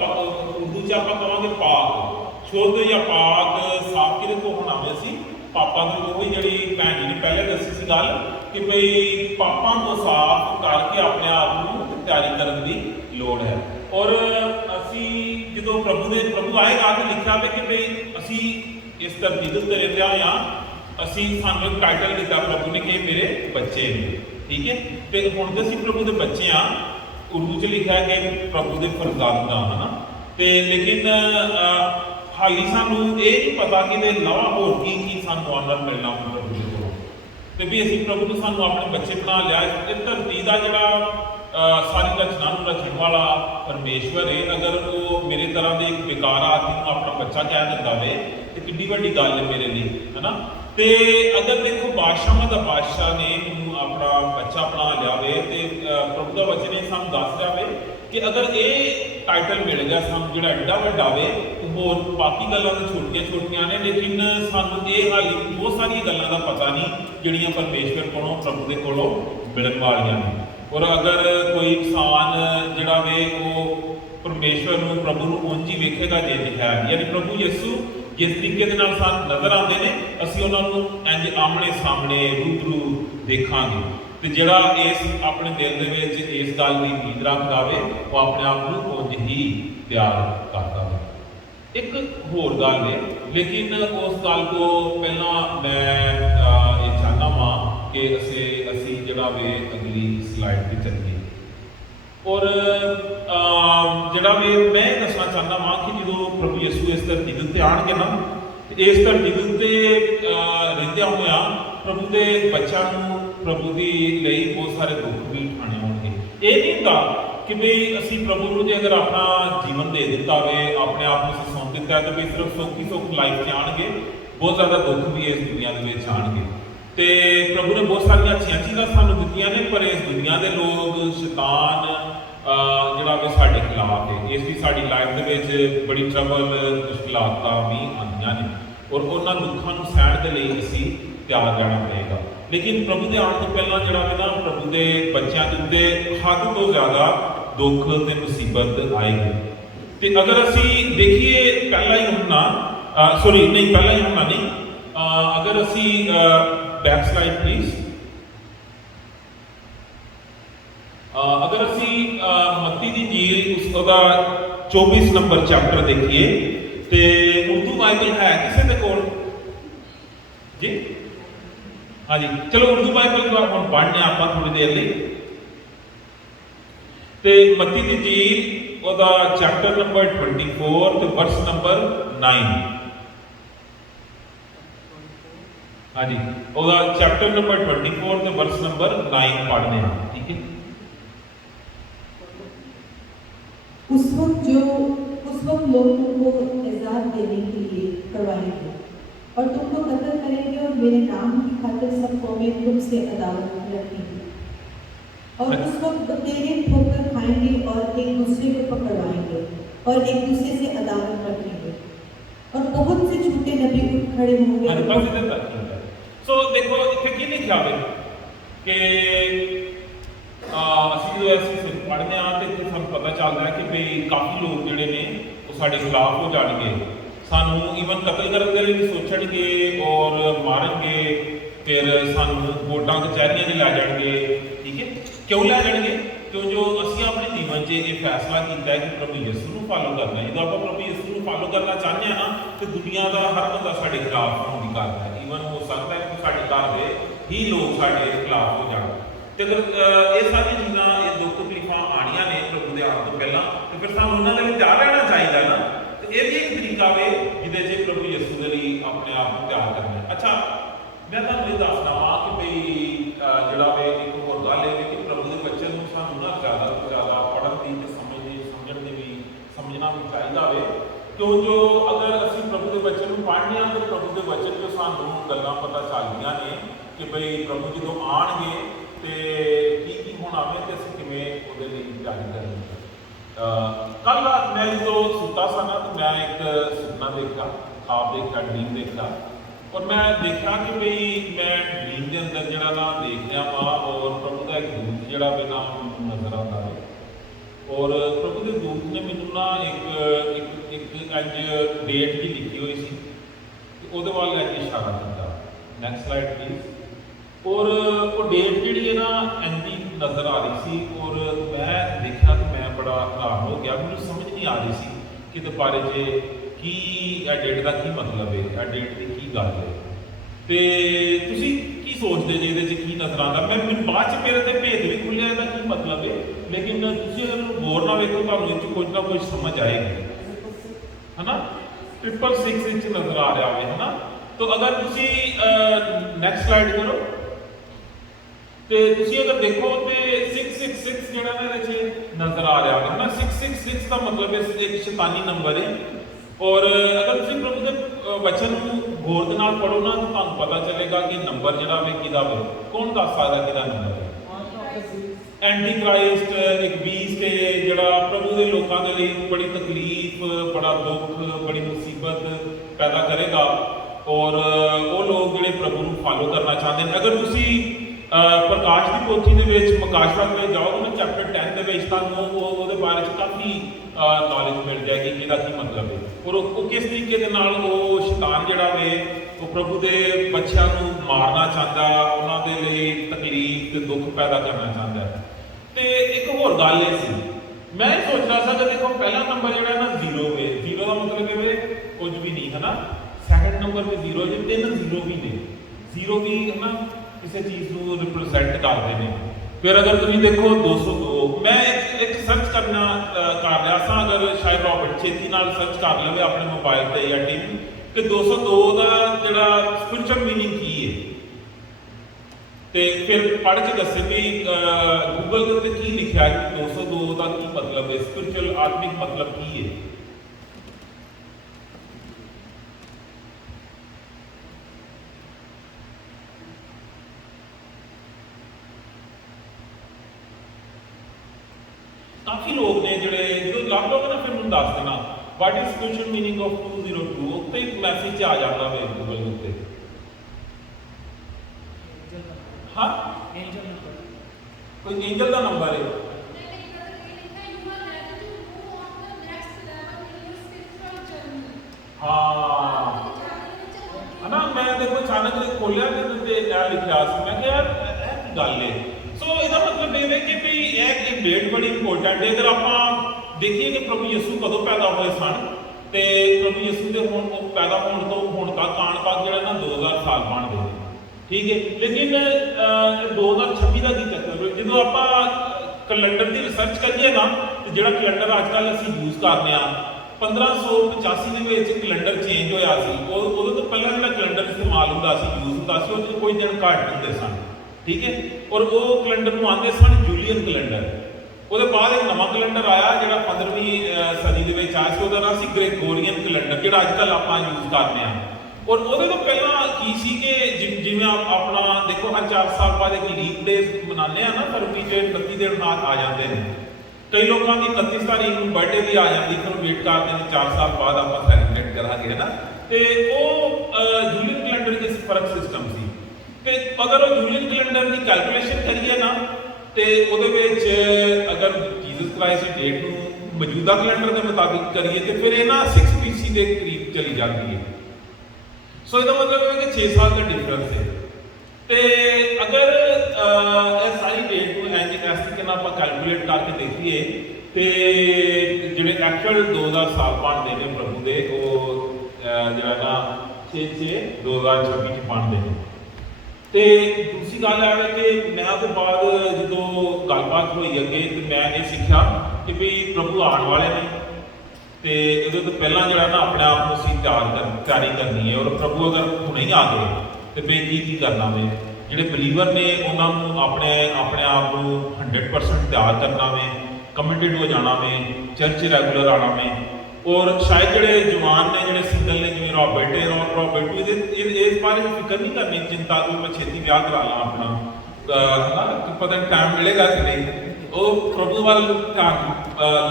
ਉਰਦੂ 'ਚ ਆਪਾਂ ਕਹਾਂਗੇ ਪਾਕ। ਸ਼ੁੱਧ ਜਾਂ ਪਾਕ ਸਾਫ਼ ਕਿਹਦੇ ਤੋਂ ਹੋਣਾ ਹੈ? ਅਸੀਂ ਪਾਪਾਂ ਤੋਂ। ਉਹੀ ਜਿਹੜੀ ਭੈਣ ਜੀ ਨੇ ਪਹਿਲੇ ਦੱਸੀ ਸੀ ਗੱਲ ਕਿ ਭਈ ਪਾਪਾਂ ਤੋਂ ਸਾਫ਼ ਕਰਕੇ ਆਪਣੇ ਆਪ ਨੂੰ ਤਿਆਰੀ ਕਰਨ ਦੀ ਲੋੜ ਹੈ। ਔਰ ਅਸੀਂ ਜਦੋਂ ਪ੍ਰਭੂ ਆਏਗਾ ਤਾਂ ਲਿਖਿਆ ਹੋਵੇ ਕਿ ਭਈ ਅਸੀਂ ਇਸ ਧਰਤੀ ਦੇ ਉੱਤੇ ਰਹਿੰਦੇ ਹਾਂ, ਅਸੀਂ ਸਾਨੂੰ ਇੱਕ ਟਾਈਟਲ ਦਿੱਤਾ ਪ੍ਰਭੂ ਨੇ ਕਿ ਮੇਰੇ ਬੱਚੇ ਨੇ, ਠੀਕ ਹੈ। ਤੇ ਹੁਣ ਤੇ ਅਸੀਂ ਪ੍ਰਭੂ ਦੇ ਬੱਚੇ ਹਾਂ, ਉਰਦੂ 'ਚ ਲਿਖਿਆ ਹੈ ਕਿ ਪ੍ਰਭੂ ਦੇ ਫਰਜ਼ਾਦਾ ਹੈ ਨਾ। ਤੇ ਲੇਕਿਨ ਹਾਲੀ ਸਾਨੂੰ ਇਹ ਨਹੀਂ ਪਤਾ ਕਿ ਇਹਦੇ ਇਲਾਵਾ ਹੋਰ ਕੀ ਸਾਨੂੰ ਆਨਰ ਮਿਲਣਾ ਹੁੰਦਾ ਪ੍ਰਭੂ ਦੇ ਕੋਲੋਂ। ਤੇ ਵੀ ਅਸੀਂ ਪ੍ਰਭੂ ਨੂੰ ਸਾਨੂੰ ਆਪਣੇ ਬੱਚੇ ਬਣਾ ਲਿਆ। ਇਹ ਧਰਤੀ ਦਾ ਜਿਹੜਾ ਸਾਰੀ ਰਚਨਾ ਨੂੰ ਰਚਣ ਵਾਲਾ ਪਰਮੇਸ਼ਵਰ ਹੈ, ਅਗਰ ਉਹ ਮੇਰੇ ਤਰ੍ਹਾਂ ਦੇ ਇੱਕ ਬੇਕਾਰ ਆਦਮੀ ਨੂੰ ਆਪਣਾ ਬੱਚਾ ਕਹਿ ਦਿੰਦਾ ਵੇ ਤੇ ਕਿੰਨੀ ਵੱਡੀ ਗੱਲ ਹੈ ਮੇਰੇ ਲਈ, ਹੈ ਨਾ। ਤੇ ਅਗਰ ਦੇਖੋ ਬਾਦਸ਼ਾਹਾਂ ਦਾ ਬਾਦਸ਼ਾਹ ਨੇ ਮੈਨੂੰ ਆਪਣਾ ਬੱਚਾ ਬਣਾ ਲਿਆ ਵੇ ਤੇ ਪ੍ਰਭੂ ਦਾ ਵਚਨ ਇਹ ਸਾਨੂੰ ਦੱਸ ਰਿਹਾ ਵੇ ਕਿ ਅਗਰ ਇਹ ਟਾਈਟਲ ਮਿਲ ਗਿਆ ਸਾਨੂੰ ਜਿਹੜਾ ਐਡਾ ਵੱਡਾ ਵੇ, ਹੋਰ ਬਾਕੀ ਗੱਲਾਂ ਤਾਂ ਛੋਟੀਆਂ ਨੇ, ਲੇਕਿਨ ਸਾਨੂੰ ਇਹ ਹਾਲੀ ਬਹੁਤ ਸਾਰੀਆਂ ਗੱਲਾਂ ਦਾ ਪਤਾ ਨਹੀਂ ਜਿਹੜੀਆਂ ਪਰਮੇਸ਼ਵਰ ਕੋਲੋਂ ਪ੍ਰਭੂ ਦੇ ਕੋਲੋਂ ਮਿਲਣ ਵਾਲੀਆਂ ਨੇ। ਔਰ ਅਗਰ ਕੋਈ ਇਨਸਾਨ ਜਿਹੜਾ ਵੇ ਉਹ ਪਰਮੇਸ਼ਵਰ ਨੂੰ ਪ੍ਰਭੂ ਨੂੰ ਉਂਝ ਹੀ ਵੇਖੇਗਾ ਜੇ ਹੈ, ਯਾਨੀ ਪ੍ਰਭੂ ਯਿਸੂ ਜਿਸ ਤਰੀਕੇ ਦੇ ਨਾਲ ਸਾਨੂੰ ਨਜ਼ਰ ਆਉਂਦੇ ਨੇ ਅਸੀਂ ਉਹਨਾਂ ਨੂੰ ਇੰਝ ਆਮਣੇ ਸਾਹਮਣੇ ਰੂਬਰੂ ਦੇਖਾਂਗੇ। ਤੇ ਜਿਹੜਾ ਇਸ ਆਪਣੇ ਦਿਲ ਦੇ ਵਿੱਚ ਇਸ ਗੱਲ ਦੀ ਉਮੀਦ ਰੱਖਦਾ ਵੇ ਉਹ ਆਪਣੇ ਆਪ ਨੂੰ ਉਂਝ ਹੀ ਤਿਆਰ ਕਰਦਾ ਵੇ। ਇੱਕ ਹੋਰ ਗੱਲ ਹੈ, ਲੇਕਿਨ ਉਸ ਗੱਲ ਤੋਂ ਪਹਿਲਾਂ ਮੈਂ ਇਹ ਚਾਹੁੰਦਾ ਵਾਂ ਕਿ ਅਸੀਂ ਜਿਹੜਾ ਵੇ ਅਗਲੀ ਸਲਾਈਡ 'ਤੇ ਚੱਲੀਏ। ਔਰ ਜਿਹੜਾ ਵੇ ਮੈਂ ਦੱਸਣਾ ਚਾਹੁੰਦਾ ਵਾਂ ਕਿ ਜਦੋਂ ਪ੍ਰਭੂ ਯਿਸੂ ਇਸ ਧਰਤੀ ਦੇ ਉੱਤੇ ਆਉਣਗੇ ਨਾ, ਇਸ ਧਰਤੀ ਦੇ ਉੱਤੇ ਰਹਿੰਦਿਆਂ ਹੋਇਆਂ ਪ੍ਰਭੂ ਦੇ ਬੱਚਿਆਂ ਨੂੰ ਪ੍ਰਭੂ ਦੀ ਲਈ ਬਹੁਤ ਸਾਰੇ ਦੁੱਖ ਵੀ ਉਠਾਉਣੇ ਹੋਣਗੇ। ਇਹ ਨਹੀਂ ਹੁੰਦਾ ਕਿ ਵੀ ਅਸੀਂ ਪ੍ਰਭੂ ਨੂੰ ਜੇ ਅਗਰ ਆਪਣਾ ਜੀਵਨ ਦੇ ਦਿੱਤਾ ਵੇ, ਆਪਣੇ ਆਪ ਨੂੰ ਅਸੀਂ ਸੌਂਪ ਦਿੱਤਾ ਤੇ ਵੀ ਸਿਰਫ ਸੌਖੀ ਲਾਈਫ 'ਚ ਆਉਣਗੇ। ਬਹੁਤ ਜ਼ਿਆਦਾ ਦੁੱਖ ਵੀ ਇਸ ਦੁਨੀਆ ਦੇ ਵਿੱਚ ਆਉਣਗੇ। ਤੇ ਪ੍ਰਭੂ ਨੇ ਬਹੁਤ ਸਾਰੀਆਂ ਅੱਛੀਆਂ ਚੀਜ਼ਾਂ ਸਾਨੂੰ ਦਿੱਤੀਆਂ ਨੇ, ਪਰ ਇਸ ਦੁਨੀਆ ਦੇ ਲੋਕ ਸ਼ੈਤਾਨ ਜਿਹੜਾ ਵੀ ਸਾਡੇ ਖਿਲਾਫ ਹੈ। ਇਸ ਲਈ ਸਾਡੀ ਲਾਈਫ ਦੇ ਵਿੱਚ ਬੜੀ ਟਰਬਲ ਮੁਸ਼ਕਲਾਤਾਂ ਵੀ ਆਉਂਦੀਆਂ ਨੇ, ਔਰ ਉਹਨਾਂ ਦੁੱਖਾਂ ਨੂੰ ਸਹਿਣ ਦੇ ਲਈ ਅਸੀਂ ਤਿਆਰ ਰਹਿਣਾ ਪਏਗਾ। ਲੇਕਿਨ ਪ੍ਰਭੂ ਦੇ ਆਉਣ ਤੋਂ ਪਹਿਲਾਂ ਜਿਹੜਾ ਹੈ ਨਾ, ਪ੍ਰਭੂ ਦੇ ਬੱਚਿਆਂ ਦੇ ਉੱਤੇ ਹੱਦ ਤੋਂ ਜ਼ਿਆਦਾ ਦੁੱਖ ਤੇ ਮੁਸੀਬਤ ਆਏਗੀ। ਤੇ ਅਗਰ ਅਸੀਂ ਦੇਖੀਏ ਪਹਿਲਾ ਯਹੋਨਾ ਪਹਿਲਾ ਯਹੋਨਾ ਨਹੀਂ, ਅਗਰ ਅਸੀਂ बैक स्लाइड प्लीज, अगर असी मत्ती दी इंजील उसका 24 नंबर चैप्टर देखिए तो उर्दू बाइबल है किसी के कोल जी? हाँ जी, चलो उर्दू बाइबल जो हम पढ़ने आप थोड़ी देर लिए। तो मत्ती दी इंजील उसका चैप्टर नंबर 24 तो वर्स नंबर 9। हाँ जी, ਉਹਦਾ ਚੈप्टर नंबर 24 ਤੇ वर्स नंबर 9 पढ़ने हैं, ठीक है? उस वक्त लोग तुमको इज़्ज़त देने के लिए करवाएंगे और तुमको कत्ल करेंगे और मेरे नाम की खातिर सब कौमें तुमसे अदावत रखेंगी और उस वक्त तेरे ठोकर खाएंगे और एक दूसरे को पकड़वाएंगे और एक दूसरे से अदावत रखेंगे और बहुत से झूठे नबी उठ खड़े होंगे। सो देखो इतने की लिखा है कि ਅਸੀਂ ਜਦੋਂ ਅਸੀਂ ਪੜ੍ਹਦੇ ਹਾਂ ਤੇ ਇੱਥੇ ਸਾਨੂੰ ਪਤਾ ਚੱਲਦਾ ਹੈ ਕਿ ਵੀ ਕਾਫੀ ਲੋਕ ਜਿਹੜੇ ਨੇ ਉਹ ਸਾਡੇ ਖਿਲਾਫ ਹੋ ਜਾਣਗੇ, ਸਾਨੂੰ ਈਵਨ ਕਤਲ ਕਰਨ ਦੇ ਲਈ ਵੀ ਸੋਚਣਗੇ ਔਰ ਮਾਰਨਗੇ, ਫਿਰ ਸਾਨੂੰ ਕੋਰਟਾਂ ਕਚਹਿਰੀਆਂ 'ਚ ਲੈ ਜਾਣਗੇ। ਠੀਕ ਹੈ, ਕਿਉਂ ਲੈ ਜਾਣਗੇ? ਕਿਉਂ ਜੋ ਅਸੀਂ ਆਪਣੇ ਜੀਵਨ 'ਚ ਇਹ ਫੈਸਲਾ ਕੀਤਾ ਹੈ ਕਿ ਪ੍ਰਭੂ ਯਿਸੂ ਨੂੰ ਫਾਲੋ ਕਰਨਾ ਹੈ। ਜਦੋਂ ਆਪਾਂ ਪ੍ਰਭੂ ਯਿਸੂ ਨੂੰ ਫਾਲੋ ਕਰਨਾ ਚਾਹੁੰਦੇ ਹਾਂ ਨਾ, ਤੇ ਦੁਨੀਆ ਦਾ ਹਰ ਬੰਦਾ ਸਾਡੇ ਖਿਲਾਫ ਹੋਣ ਦੀ ਕਰਦਾ ਹੈ। ਈਵਨ ਹੋ ਸਕਦਾ ਹੈ ਕਿ ਸਾਡੇ ਘਰ ਦੇ ਹੀ ਲੋਕ ਸਾਡੇ ਖਿਲਾਫ ਹੋ ਜਾਣ। ਤੇ ਅਗਰ ਇਹ ਸਾਰੀਆਂ ਚੀਜ਼ਾਂ, ਇਹ ਦੁੱਖ ਤਕਲੀਫਾਂ ਆਉਣੀਆਂ ਨੇ ਪ੍ਰਭੂ ਦੇ ਆਉਣ ਤੋਂ ਪਹਿਲਾਂ, ਤੇ ਫਿਰ ਸਾਨੂੰ ਉਹਨਾਂ ਦੇ ਲਈ ਤਿਆਰ ਰਹਿਣਾ ਚਾਹੀਦਾ ਨਾ। ਤੇ ਇਹ ਵੀ ਇੱਕ ਤਰੀਕਾ ਵੇ ਜਿਹਦੇ 'ਚ ਪ੍ਰਭੂ ਯਿਸੂ ਦੇ ਲਈ ਆਪਣੇ ਆਪ ਨੂੰ ਤਿਆਰ ਕਰਨਾ। ਅੱਛਾ, ਮੈਂ ਤੁਹਾਨੂੰ ਇਹ ਦੱਸਦਾ ਵਾਂ ਕਿ ਬਈ ਜਿਹੜਾ ਵੇ ਇੱਕ ਹੋਰ ਗੱਲ ਇਹ ਕਿ ਪ੍ਰਭੂ ਦੇ ਬੱਚੇ ਨੂੰ ਸਾਨੂੰ ਨਾ ਜ਼ਿਆਦਾ ਤੋਂ ਜ਼ਿਆਦਾ ਪੜ੍ਹਨ ਦੀ ਤੇ ਸਮਝਣ ਦੀ ਵੀ ਸਮਝਣਾ ਵੀ ਚਾਹੀਦਾ ਵੇ। ਕਿਉਂ ਜੋ ਅਗਰ ਅਸੀਂ ਪ੍ਰਭੂ ਦੇ ਬੱਚੇ ਨੂੰ ਪੜ੍ਹਦੇ ਹਾਂ ਤਾਂ ਪ੍ਰਭੂ ਦੇ ਬੱਚੇ 'ਚੋਂ ਸਾਨੂੰ ਗੱਲਾਂ ਪਤਾ ਚੱਲਦੀਆਂ ਨੇ ਕਿ ਬਈ ਪ੍ਰਭੂ ਜਦੋਂ ਆਉਣਗੇ ਤੇ ਕੀ ਹੋਣਾ ਵੇ ਤੇ ਅਸੀਂ ਕਿਵੇਂ ਉਹਦੇ ਲਈ ਤਿਆਰੀ ਕਰਨੀ। ਕੱਲ੍ਹ ਰਾਤ ਮੈਂ ਜਦੋਂ ਸੁੱਤਾ ਸਾਂ ਨਾ ਤਾਂ ਮੈਂ ਇੱਕ ਸੁਪਨਾ ਦੇਖਿਆ, ਖਾਬ ਦੇਖਿਆ, ਡਰੀਮ ਦੇਖਿਆ, ਔਰ ਮੈਂ ਦੇਖਿਆ ਕਿ ਬਈ ਮੈਂ ਡਰੀਮ ਦੇ ਅੰਦਰ ਜਿਹੜਾ ਨਾ ਦੇਖ ਰਿਹਾ ਵਾ ਔਰ ਪ੍ਰਭੂ ਦਾ ਇੱਕ ਦੂਤ ਜਿਹੜਾ ਵੇ ਨਾ ਮੈਨੂੰ ਨਜ਼ਰ ਆਉਂਦਾ ਵੇ, ਔਰ ਪ੍ਰਭੂ ਦੇ ਦੂਤ ਨੇ ਮੈਨੂੰ ਨਾ ਇੱਕ ਅੱਜ ਡੇਟ ਵੀ ਲਿਖੀ ਹੋਈ ਸੀ ਤੇ ਉਹਦੇ ਵੱਲ ਲੈ ਕੇ ਇਸ਼ਾਰਾ ਕੀਤਾ। Next slide please. ਔਰ ਉਹ ਡੇਟ ਜਿਹੜੀ ਹੈ ਨਾ ਇੰਨੀ ਨਜ਼ਰ ਆ ਰਹੀ ਸੀ ਔਰ ਮੈਂ ਦੇਖਿਆ ਤਾਂ ਮੈਂ ਬੜਾ ਹੈਰਾਨ ਹੋ ਗਿਆ। ਮੈਨੂੰ ਸਮਝ ਨਹੀਂ ਆ ਰਹੀ ਸੀ ਕਿ ਇਹਦੇ ਬਾਰੇ 'ਚ ਕੀ ਇਹ ਡੇਟ ਦਾ ਕੀ ਮਤਲਬ ਹੈ, ਇਹ ਡੇਟ ਦੀ ਕੀ ਗੱਲ ਹੈ, ਤੇ ਤੁਸੀਂ ਕੀ ਸੋਚਦੇ ਜੇ ਇਹਦੇ 'ਚ ਕੀ ਨਜ਼ਰ ਆਉਂਦਾ? ਮੈਨੂੰ ਬਾਅਦ 'ਚ ਮੇਰੇ ਤੇ ਭੇਦ ਵੀ ਖੁੱਲਿਆ ਇਹਦਾ ਕੀ ਮਤਲਬ ਹੈ, ਲੇਕਿਨ ਤੁਸੀਂ ਅਗਰ ਗੌਰ ਨਾਲ ਵੇਖੋ ਤੁਹਾਨੂੰ ਇਹ 'ਚ ਕੁਝ ਨਾ ਕੁਝ ਸਮਝ ਆਏਗੀ, ਹੈ ਨਾ? 666 ਇੰਚ ਨਜ਼ਰ ਆ ਰਿਹਾ ਹੋਵੇ, ਹੈ ਨਾ? ਤਾਂ ਅਗਰ ਤੁਸੀਂ ਨੈਕਸਟ ਸਲਾਈਡ ਕਰੋ ਤੇ ਤੁਸੀਂ ਅਗਰ ਦੇਖੋ ਤੇ 666 ਜਿਹੜਾ ਨਾ ਇਹਦੇ 'ਚ ਨਜ਼ਰ ਆ ਰਿਹਾ ਹੋਵੇ, ਹੈ ਨਾ? 666 ਦਾ ਮਤਲਬ ਇੱਕ ਸ਼ੈਤਾਨੀ ਨੰਬਰ ਹੈ। ਔਰ ਅਗਰ ਤੁਸੀਂ ਪ੍ਰਭੂ ਦੇ ਵਚਨ ਨੂੰ ਗੌਰ ਦੇ ਨਾਲ ਪੜ੍ਹੋ ਨਾ ਤਾਂ ਤੁਹਾਨੂੰ ਪਤਾ ਚੱਲੇਗਾ ਕਿ ਨੰਬਰ ਜਿਹੜਾ ਵੇ ਕਿਹਦਾ ਵੇ। ਕੌਣ ਦੱਸ ਸਕਦਾ ਕਿਹਦਾ ਨੰਬਰ ਹੈ? ਐਂਟੀ ਕ੍ਰਾਈਸਟ, ਇੱਕ ਬੀਸਟ ਹੈ ਜਿਹੜਾ ਪ੍ਰਭੂ ਦੇ ਲੋਕਾਂ ਦੇ ਲਈ ਬੜੀ ਤਕਲੀਫ, ਬੜਾ ਦੁੱਖ, ਬੜੀ ਮੁਸੀਬਤ ਪੈਦਾ ਕਰੇਗਾ ਔਰ ਉਹ ਲੋਕ ਜਿਹੜੇ ਪ੍ਰਭੂ ਨੂੰ ਫਾਲੋ ਕਰਨਾ ਚਾਹੁੰਦੇ ਨੇ। ਅਗਰ ਤੁਸੀਂ ਪ੍ਰਕਾਸ਼ ਦੀ ਪੋਥੀ ਦੇ ਵਿੱਚ ਮਕਾਸ਼ਵਤ ਵਿੱਚ ਜਾਓਗੇ ਨਾ ਚੈਪਟਰ 10 ਦੇ ਵਿੱਚ ਤੁਹਾਨੂੰ ਉਹਦੇ ਬਾਰੇ 'ਚ ਕਾਫੀ ਨੌਲੇਜ ਮਿਲ ਜਾਏਗੀ ਕਿ ਇਹਦਾ ਕੀ ਮਤਲਬ ਹੈ ਔਰ ਉਹ ਕਿਸ ਤਰੀਕੇ ਦੇ ਨਾਲ ਉਹ ਸ਼ੈਤਾਨ ਜਿਹੜਾ ਵੇ ਉਹ ਪ੍ਰਭੂ ਦੇ ਬੱਚਿਆਂ ਨੂੰ ਮਾਰਨਾ ਚਾਹੁੰਦਾ, ਉਹਨਾਂ ਦੇ ਲਈ ਤਕਲੀਫ ਤੇ ਦੁੱਖ ਪੈਦਾ ਕਰਨਾ ਚਾਹੁੰਦਾ ਹੈ। ਤੇ ਇੱਕ ਹੋਰ ਗੱਲ ਇਹ ਸੀ, ਮੈਂ ਸੋਚ ਰਿਹਾ ਸੀ ਕਿ ਦੇਖੋ ਪਹਿਲਾ ਨੰਬਰ ਜਿਹੜਾ ਨਾ 0 ਵੇ, 0 ਦਾ ਮਤਲਬ ਇਹ ਵੇ ਕੁਝ ਵੀ ਨਹੀਂ, ਹੈ ਨਾ? ਸੈਕੰਡ ਨੰਬਰ ਵੀ 0 ਜੇ, 3 0 ਵੀ ਨੇ, 0 ਵੀ ਹੈ ਨਾ ਕਿਸੇ ਚੀਜ਼ ਨੂੰ ਰਿਪਰੈਜ਼ੈਂਟ ਕਰਦੇ ਨੇ। ਫਿਰ ਅਗਰ ਤੁਸੀਂ ਦੇਖੋ 202, ਮੈਂ ਇੱਕ ਸਰਚ ਕਰ ਰਿਹਾ ਸਾਂ, ਅਗਰ ਸ਼ਾਇਦ ਰੋਬਰਟ ਛੇਤੀ ਨਾਲ ਸਰਚ ਕਰ ਲਵੇ ਆਪਣੇ ਮੋਬਾਈਲ ਤੇ ਜਾਂ ਟੀਵੀ ਕਿ 202 ਦਾ ਜਿਹੜਾ ਸਪਿਰਿਚੁਅਲ ਮੀਨਿੰਗ ਕੀ ਹੈ, ਤੇ ਫਿਰ ਪੜ੍ਹ ਕੇ ਦੱਸੇ ਵੀ ਗੂਗਲ ਦੇ ਉੱਤੇ ਕੀ ਲਿਖਿਆ ਹੈ ਕਿ 202 ਦਾ ਕੀ ਮਤਲਬ ਹੈ, ਸਪਿਰਿਚੁਅਲ ਆਤਮਿਕ ਮਤਲਬ ਕੀ ਹੈ। ਜਿਹੜੇ ਜਦੋਂ ਲੱਭ ਲਓਗੇ ਨਾ ਫਿਰ ਮੈਨੂੰ ਦੱਸ ਦੇਣਾ what is question meaning of 202 ਉੱਤੇ ਇੱਕ ਮੈਸੇਜ ਆ ਜਾਂਦਾ ਵੇ ਗੂਗਲ ਉੱਤੇ। ਹਾਂ ਕੋਈ ਐਂਜਲ ਦਾ ਨੰਬਰ ਹੈ। ਹਾਂ ਹਨਾ ਮੈਂ ਦੇਖੋ ਅਚਾਨਕ ਖੋਲਿਆ ਤੇ ਇਹ ਲਿਖਿਆ ਸੀ ਮੈਂ ਕਿਹਾ ਯਾਰ ਇਹ ਕੀ ਗੱਲ ਹੈ। ਸੋ ਇਹਦਾ ਮਤਲਬ ਇਹ ਹੈ ਕਿ ਵੀ ਇਹ ਡੇਟ ਬੜੀ ਇੰਪੋਰਟੈਂਟ ਹੈ। ਅਗਰ ਆਪਾਂ ਦੇਖੀਏ ਕਿ ਪ੍ਰਭੂ ਯਿਸੂ ਕਦੋਂ ਪੈਦਾ ਹੋਏ ਸਨ ਤੇ ਪ੍ਰਭੂ ਯਿਸੂ ਦੇ ਹੁਣ ਉਹ ਪੈਦਾ ਹੋਣ ਤੋਂ ਹੁਣ ਤੱਕ ਆਉਣ ਤੱਕ ਜਿਹੜਾ ਨਾ 2000 ਸਾਲ ਬਣ ਗਏ, ਠੀਕ ਹੈ। ਲੇਕਿਨ 2026 ਦਾ ਕੀ ਚੱਕਰ ਜਦੋਂ ਆਪਾਂ ਕੈਲੰਡਰ ਦੀ ਰਿਸਰਚ ਕਰੀਏ ਨਾ ਤੇ ਜਿਹੜਾ ਕੈਲੰਡਰ ਅੱਜ ਕੱਲ੍ਹ ਅਸੀਂ ਯੂਜ਼ ਕਰਦੇ ਹਾਂ 1585 ਦੇ ਵਿੱਚ ਕੈਲੰਡਰ ਚੇਂਜ ਹੋਇਆ ਸੀ। ਉਦੋਂ ਤੋਂ ਪਹਿਲਾਂ ਜਿਹੜਾ ਕੈਲੰਡਰ ਇਸਤੇਮਾਲ ਹੁੰਦਾ ਸੀ ਯੂਜ਼ ਹੁੰਦਾ ਸੀ ਉਹਦੇ ਕੋਈ ਦਿਨ ਘੱਟ ਹੁੰਦੇ ਸਨ, ਠੀਕ ਹੈ। ਔਰ ਉਹ ਕੈਲੰਡਰ ਨੂੰ ਆਉਂਦੇ ਸਨ ਜੂਲੀਅਨ ਕੈਲੰਡਰ। ਉਹਦੇ ਬਾਅਦ ਇੱਕ ਨਵਾਂ ਕੈਲੰਡਰ ਆਇਆ ਜਿਹੜਾ 15ਵੀਂ ਸਦੀ ਦੇ ਵਿੱਚ ਆਇਆ ਸੀ, ਉਹਦਾ ਨਾਮ ਸੀ ਗ੍ਰੈਗੋਰੀਅਨ ਕੈਲੰਡਰ ਜਿਹੜਾ ਅੱਜ ਕੱਲ੍ਹ ਆਪਾਂ ਯੂਜ਼ ਕਰਦੇ ਹਾਂ। ਔਰ ਉਹਦੇ ਤੋਂ ਪਹਿਲਾਂ ਕੀ ਸੀ ਕਿ ਜਿਵੇਂ ਆਪਣਾ ਦੇਖੋ ਹਰ 4 ਸਾਲ ਬਾਅਦ ਇੱਕ ਲੀਪ ਡੇ ਮਨਾਉਂਦੇ ਆ ਨਾ, ਫਰਵਰੀ ਦੇ 29 ਦਿਨ ਨਾਲ ਆ ਜਾਂਦੇ ਨੇ। ਕਈ ਲੋਕਾਂ ਦੀ 31 ਤਾਰੀਖ ਨੂੰ ਬਰਥਡੇ ਵੀ ਆ ਜਾਂਦੀ, ਫਿਰ ਵੇਟ ਕਰਦੇ ਨੇ 4 ਸਾਲ ਬਾਅਦ ਆਪਾਂ ਸੈਲੀਬ੍ਰੇਟ ਕਰਾਂਗੇ ਨਾ। ਤੇ ਉਹ ਜੂਲੀਅਨ ਕੈਲੰਡਰ ਦੇ ਫਰਕ ਸਿਸਟਮ ਸੀ ਕਿ ਅਗਰ ਉਹ ਜੂਲੀਅਨ ਕੈਲੰਡਰ ਦੀ ਕੈਲਕੂਲੇਸ਼ਨ ਕਰੀਏ ਨਾ ਤੇ ਉਹਦੇ ਵਿੱਚ ਅਗਰ ਜੀਸਸ ਕ੍ਰਾਈਸਟ ਦੀ ਡੇਟ ਨੂੰ ਮੌਜੂਦਾ ਕੈਲੰਡਰ ਦੇ ਮੁਤਾਬਿਕ ਕਰੀਏ ਤੇ ਫਿਰ ਇਹ ਨਾ 6 BC ਦੇ ਕਰੀਬ ਚਲੀ ਜਾਂਦੀ ਹੈ। ਸੋ ਇਹਦਾ ਮਤਲਬ ਹੈ ਕਿ 6 ਸਾਲ ਦਾ ਡਿਫਰੈਂਸ ਹੈ। ਤੇ ਅਗਰ ਇਹ ਸਾਰੀ ਡੇਟ ਨੂੰ ਇਸ ਤਰੀਕੇ ਨਾਲ ਆਪਾਂ ਕੈਲਕੂਲੇਟ ਕਰਕੇ ਦੇਖੀਏ ਤੇ ਜਿਹੜੇ ਐਕਚੁਅਲ 2000 ਸਾਲ ਬਣਦੇ ਨੇ ਪ੍ਰਭੂ ਦੇ ਉਹ ਜਿਹੜਾ ਨਾ 2026 ਚ ਬਣਦੇ ਨੇ। ਤੇ ਦੂਸਰੀ ਗੱਲ ਇਹ ਹੈ ਕਿ ਮੈਂ ਉਹਦੇ ਬਾਅਦ ਜਦੋਂ ਗੱਲਬਾਤ ਹੋਈ ਅੱਗੇ ਤੇ ਮੈਂ ਇਹ ਸਿੱਖਿਆ ਕਿ ਵੀ ਪ੍ਰਭੂ ਆਉਣ ਵਾਲੇ ਨੇ ਤੇ ਇਹਦੇ ਤੋਂ ਪਹਿਲਾਂ ਜਿਹੜਾ ਨਾ ਆਪਣੇ ਆਪ ਨੂੰ ਅਸੀਂ ਤਿਆਰੀ ਕਰਨੀ ਹੈ। ਔਰ ਪ੍ਰਭੂ ਅਗਰ ਹੁਣੇ ਹੀ ਆ ਗਏ ਤੇ ਫਿਰ ਕੀ ਕਰਨਾ ਵੇ। ਜਿਹੜੇ ਬਲੀਵਰ ਨੇ ਉਹਨਾਂ ਨੂੰ ਆਪਣੇ ਆਪ ਨੂੰ 100% ਤਿਆਰ ਕਰਨਾ ਵੇ, ਕਮਿਟਡ ਹੋ ਜਾਣਾ ਵੇ, ਚਰਚ ਰੈਗੂਲਰ ਆਉਣਾ ਵੇ। ਔਰ ਸ਼ਾਇਦ ਜਿਹੜੇ ਜਵਾਨ ਨੇ ਜਿਹੜੇ ਸਿੰਗਲ ਨੇ ਜਿਵੇਂ ਰੋਬਰਟ ਇਸ ਬਾਰੇ ਫਿਕਰ ਨਹੀਂ ਕਰਨੀ, ਚਿੰਤਾ ਕੋਈ ਮੈਂ ਛੇਤੀ ਵਿਆਹ ਕਰਾ ਲਾਂ ਆਪਣਾ ਪਤਾ ਨਹੀਂ ਟਾਈਮ ਮਿਲੇਗਾ ਕਿ ਨਹੀਂ। ਉਹ ਪ੍ਰਭੂ ਵੱਲ ਧਿਆਨ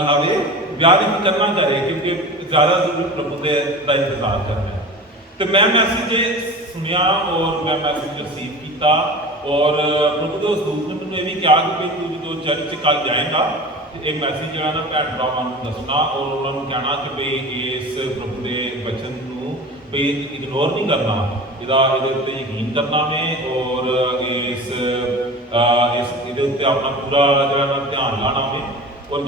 ਲਾਵੇ, ਵਿਆਹ ਦੀ ਫਿਕਰ ਨਾ ਕਰੇ ਕਿਉਂਕਿ ਜ਼ਿਆਦਾ ਜ਼ਰੂਰ ਪ੍ਰਭੂ ਦਾ ਇੰਤਜ਼ਾਰ ਕਰਨਾ ਹੈ। ਤੇ ਮੈਂ ਮੈਸੇਜ ਸੁਣਿਆ ਔਰ ਮੈਂ ਮੈਸੇਜ ਰਿਸੀਵ ਕੀਤਾ ਔਰ ਪ੍ਰਭੂ ਦੇ ਉਸ ਦੂਤ ਨੇ ਮੈਨੂੰ ਇਹ ਵੀ ਕਿਹਾ ਕਿ ਤੂੰ ਜਦੋਂ ਚਰਚ ਕੱਲ ਜਾਏਗਾ ਤੇ ਇਹ ਮੈਸੇਜ ਜਿਹੜਾ ਨਾ ਭੈਣ ਭਰਾਵਾਂ ਨੂੰ ਦੱਸਣਾ ਔਰ ਉਹਨਾਂ ਨੂੰ ਕਹਿਣਾ ਕਿ ਬਈ ਇਸ ਪ੍ਰਭੂ ਦੇ ਵਚਨ ਨੂੰ ਬਈ ਇਗਨੋਰ ਨਹੀਂ ਕਰਨਾ, ਇਹਦੇ ਉੱਤੇ ਯਕੀਨ ਕਰਨਾ ਵੇ ਔਰ ਇਹਦੇ ਉੱਤੇ ਆਪਣਾ ਪੂਰਾ ਜਿਹੜਾ ਨਾ ਧਿਆਨ ਲਾਣਾ ਵੇ। ਔਰ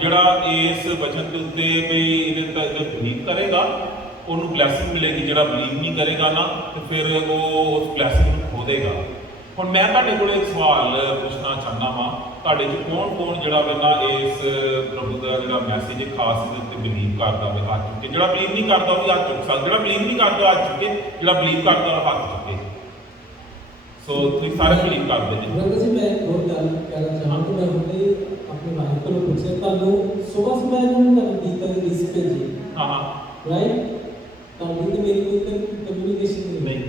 ਜਿਹੜਾ ਇਸ ਵਚਨ ਦੇ ਉੱਤੇ ਬਈ ਇਹਦੇ ਬਲੀਵ ਕਰੇਗਾ ਉਹਨੂੰ ਬਲੈਸਿੰਗ ਮਿਲੇਗੀ, ਜਿਹੜਾ ਬਲੀਵ ਨਹੀਂ ਕਰੇਗਾ ਨਾ ਤੇ ਫਿਰ ਉਹ ਉਸ ਬਲੈਸਿੰਗ ਨੂੰ ਖੋ ਦੇਗਾ। ਹੁਣ ਮੈਂ ਤੁਹਾਡੇ ਕੋਲ ਇੱਕ ਸਵਾਲ ਪੁੱਛਣਾ ਚਾਹੁੰਦਾ ਹਾਂ, ਤੁਹਾਡੇ 'ਚ ਕੌਣ ਜਿਹੜਾ ਵੇ ਨਾ ਇਸ ਪ੍ਰਭੂ ਦਾ ਜਿਹੜਾ ਮੈਸੇਜ ਖਾਸ ਇਹਦੇ ਉੱਤੇ ਬਲੀਵ ਕਰਦਾ ਵੇ ਹੱਥ ਚੁੱਕੇ। ਜਿਹੜਾ ਬਲੀਵ ਨਹੀਂ ਕਰਦਾ ਉਹ ਵੀ ਹੱਥ ਚੁੱਕ ਸਕਦਾ, ਜਿਹੜਾ ਬਲੀਵ ਨਹੀਂ ਕਰਦਾ ਹੱਥ ਚੁੱਕੇ, ਜਿਹੜਾ ਬਲੀਵ ਕਰਦਾ ਉਹ ਹੱਥ ਚੁੱਕੇ। ਸੋ ਤੁਸੀਂ ਸਾਰੇ ਬਲੀਵ ਕਰਦੇ ਜੀ। ਬ੍ਰਦਰ ਜੀ ਮੈਂ ਹੋਰ ਗੱਲ ਕਹਿਣਾ ਚਾਹਾਂਗਾ। ਮੈਂ ਹੁਣੇ ਆਪਣੇ ਭਾਈ ਕੋਲੋਂ ਪੁੱਛਿਆ ਤੁਹਾਨੂੰ ਸਵੇਰ ਇਹਨਾਂ ਨੇ ਕੀਤਾ ਡਿਸਪਲਿਨ ਜੀ। ਹਾਂ ਰਾਈਟ ਤੁਹਾਡੀ ਤੇ ਮੇਰੀ ਕੋਈ ਕਮਿਊਨੀਕੇਸ਼ਨ ਨਹੀਂ।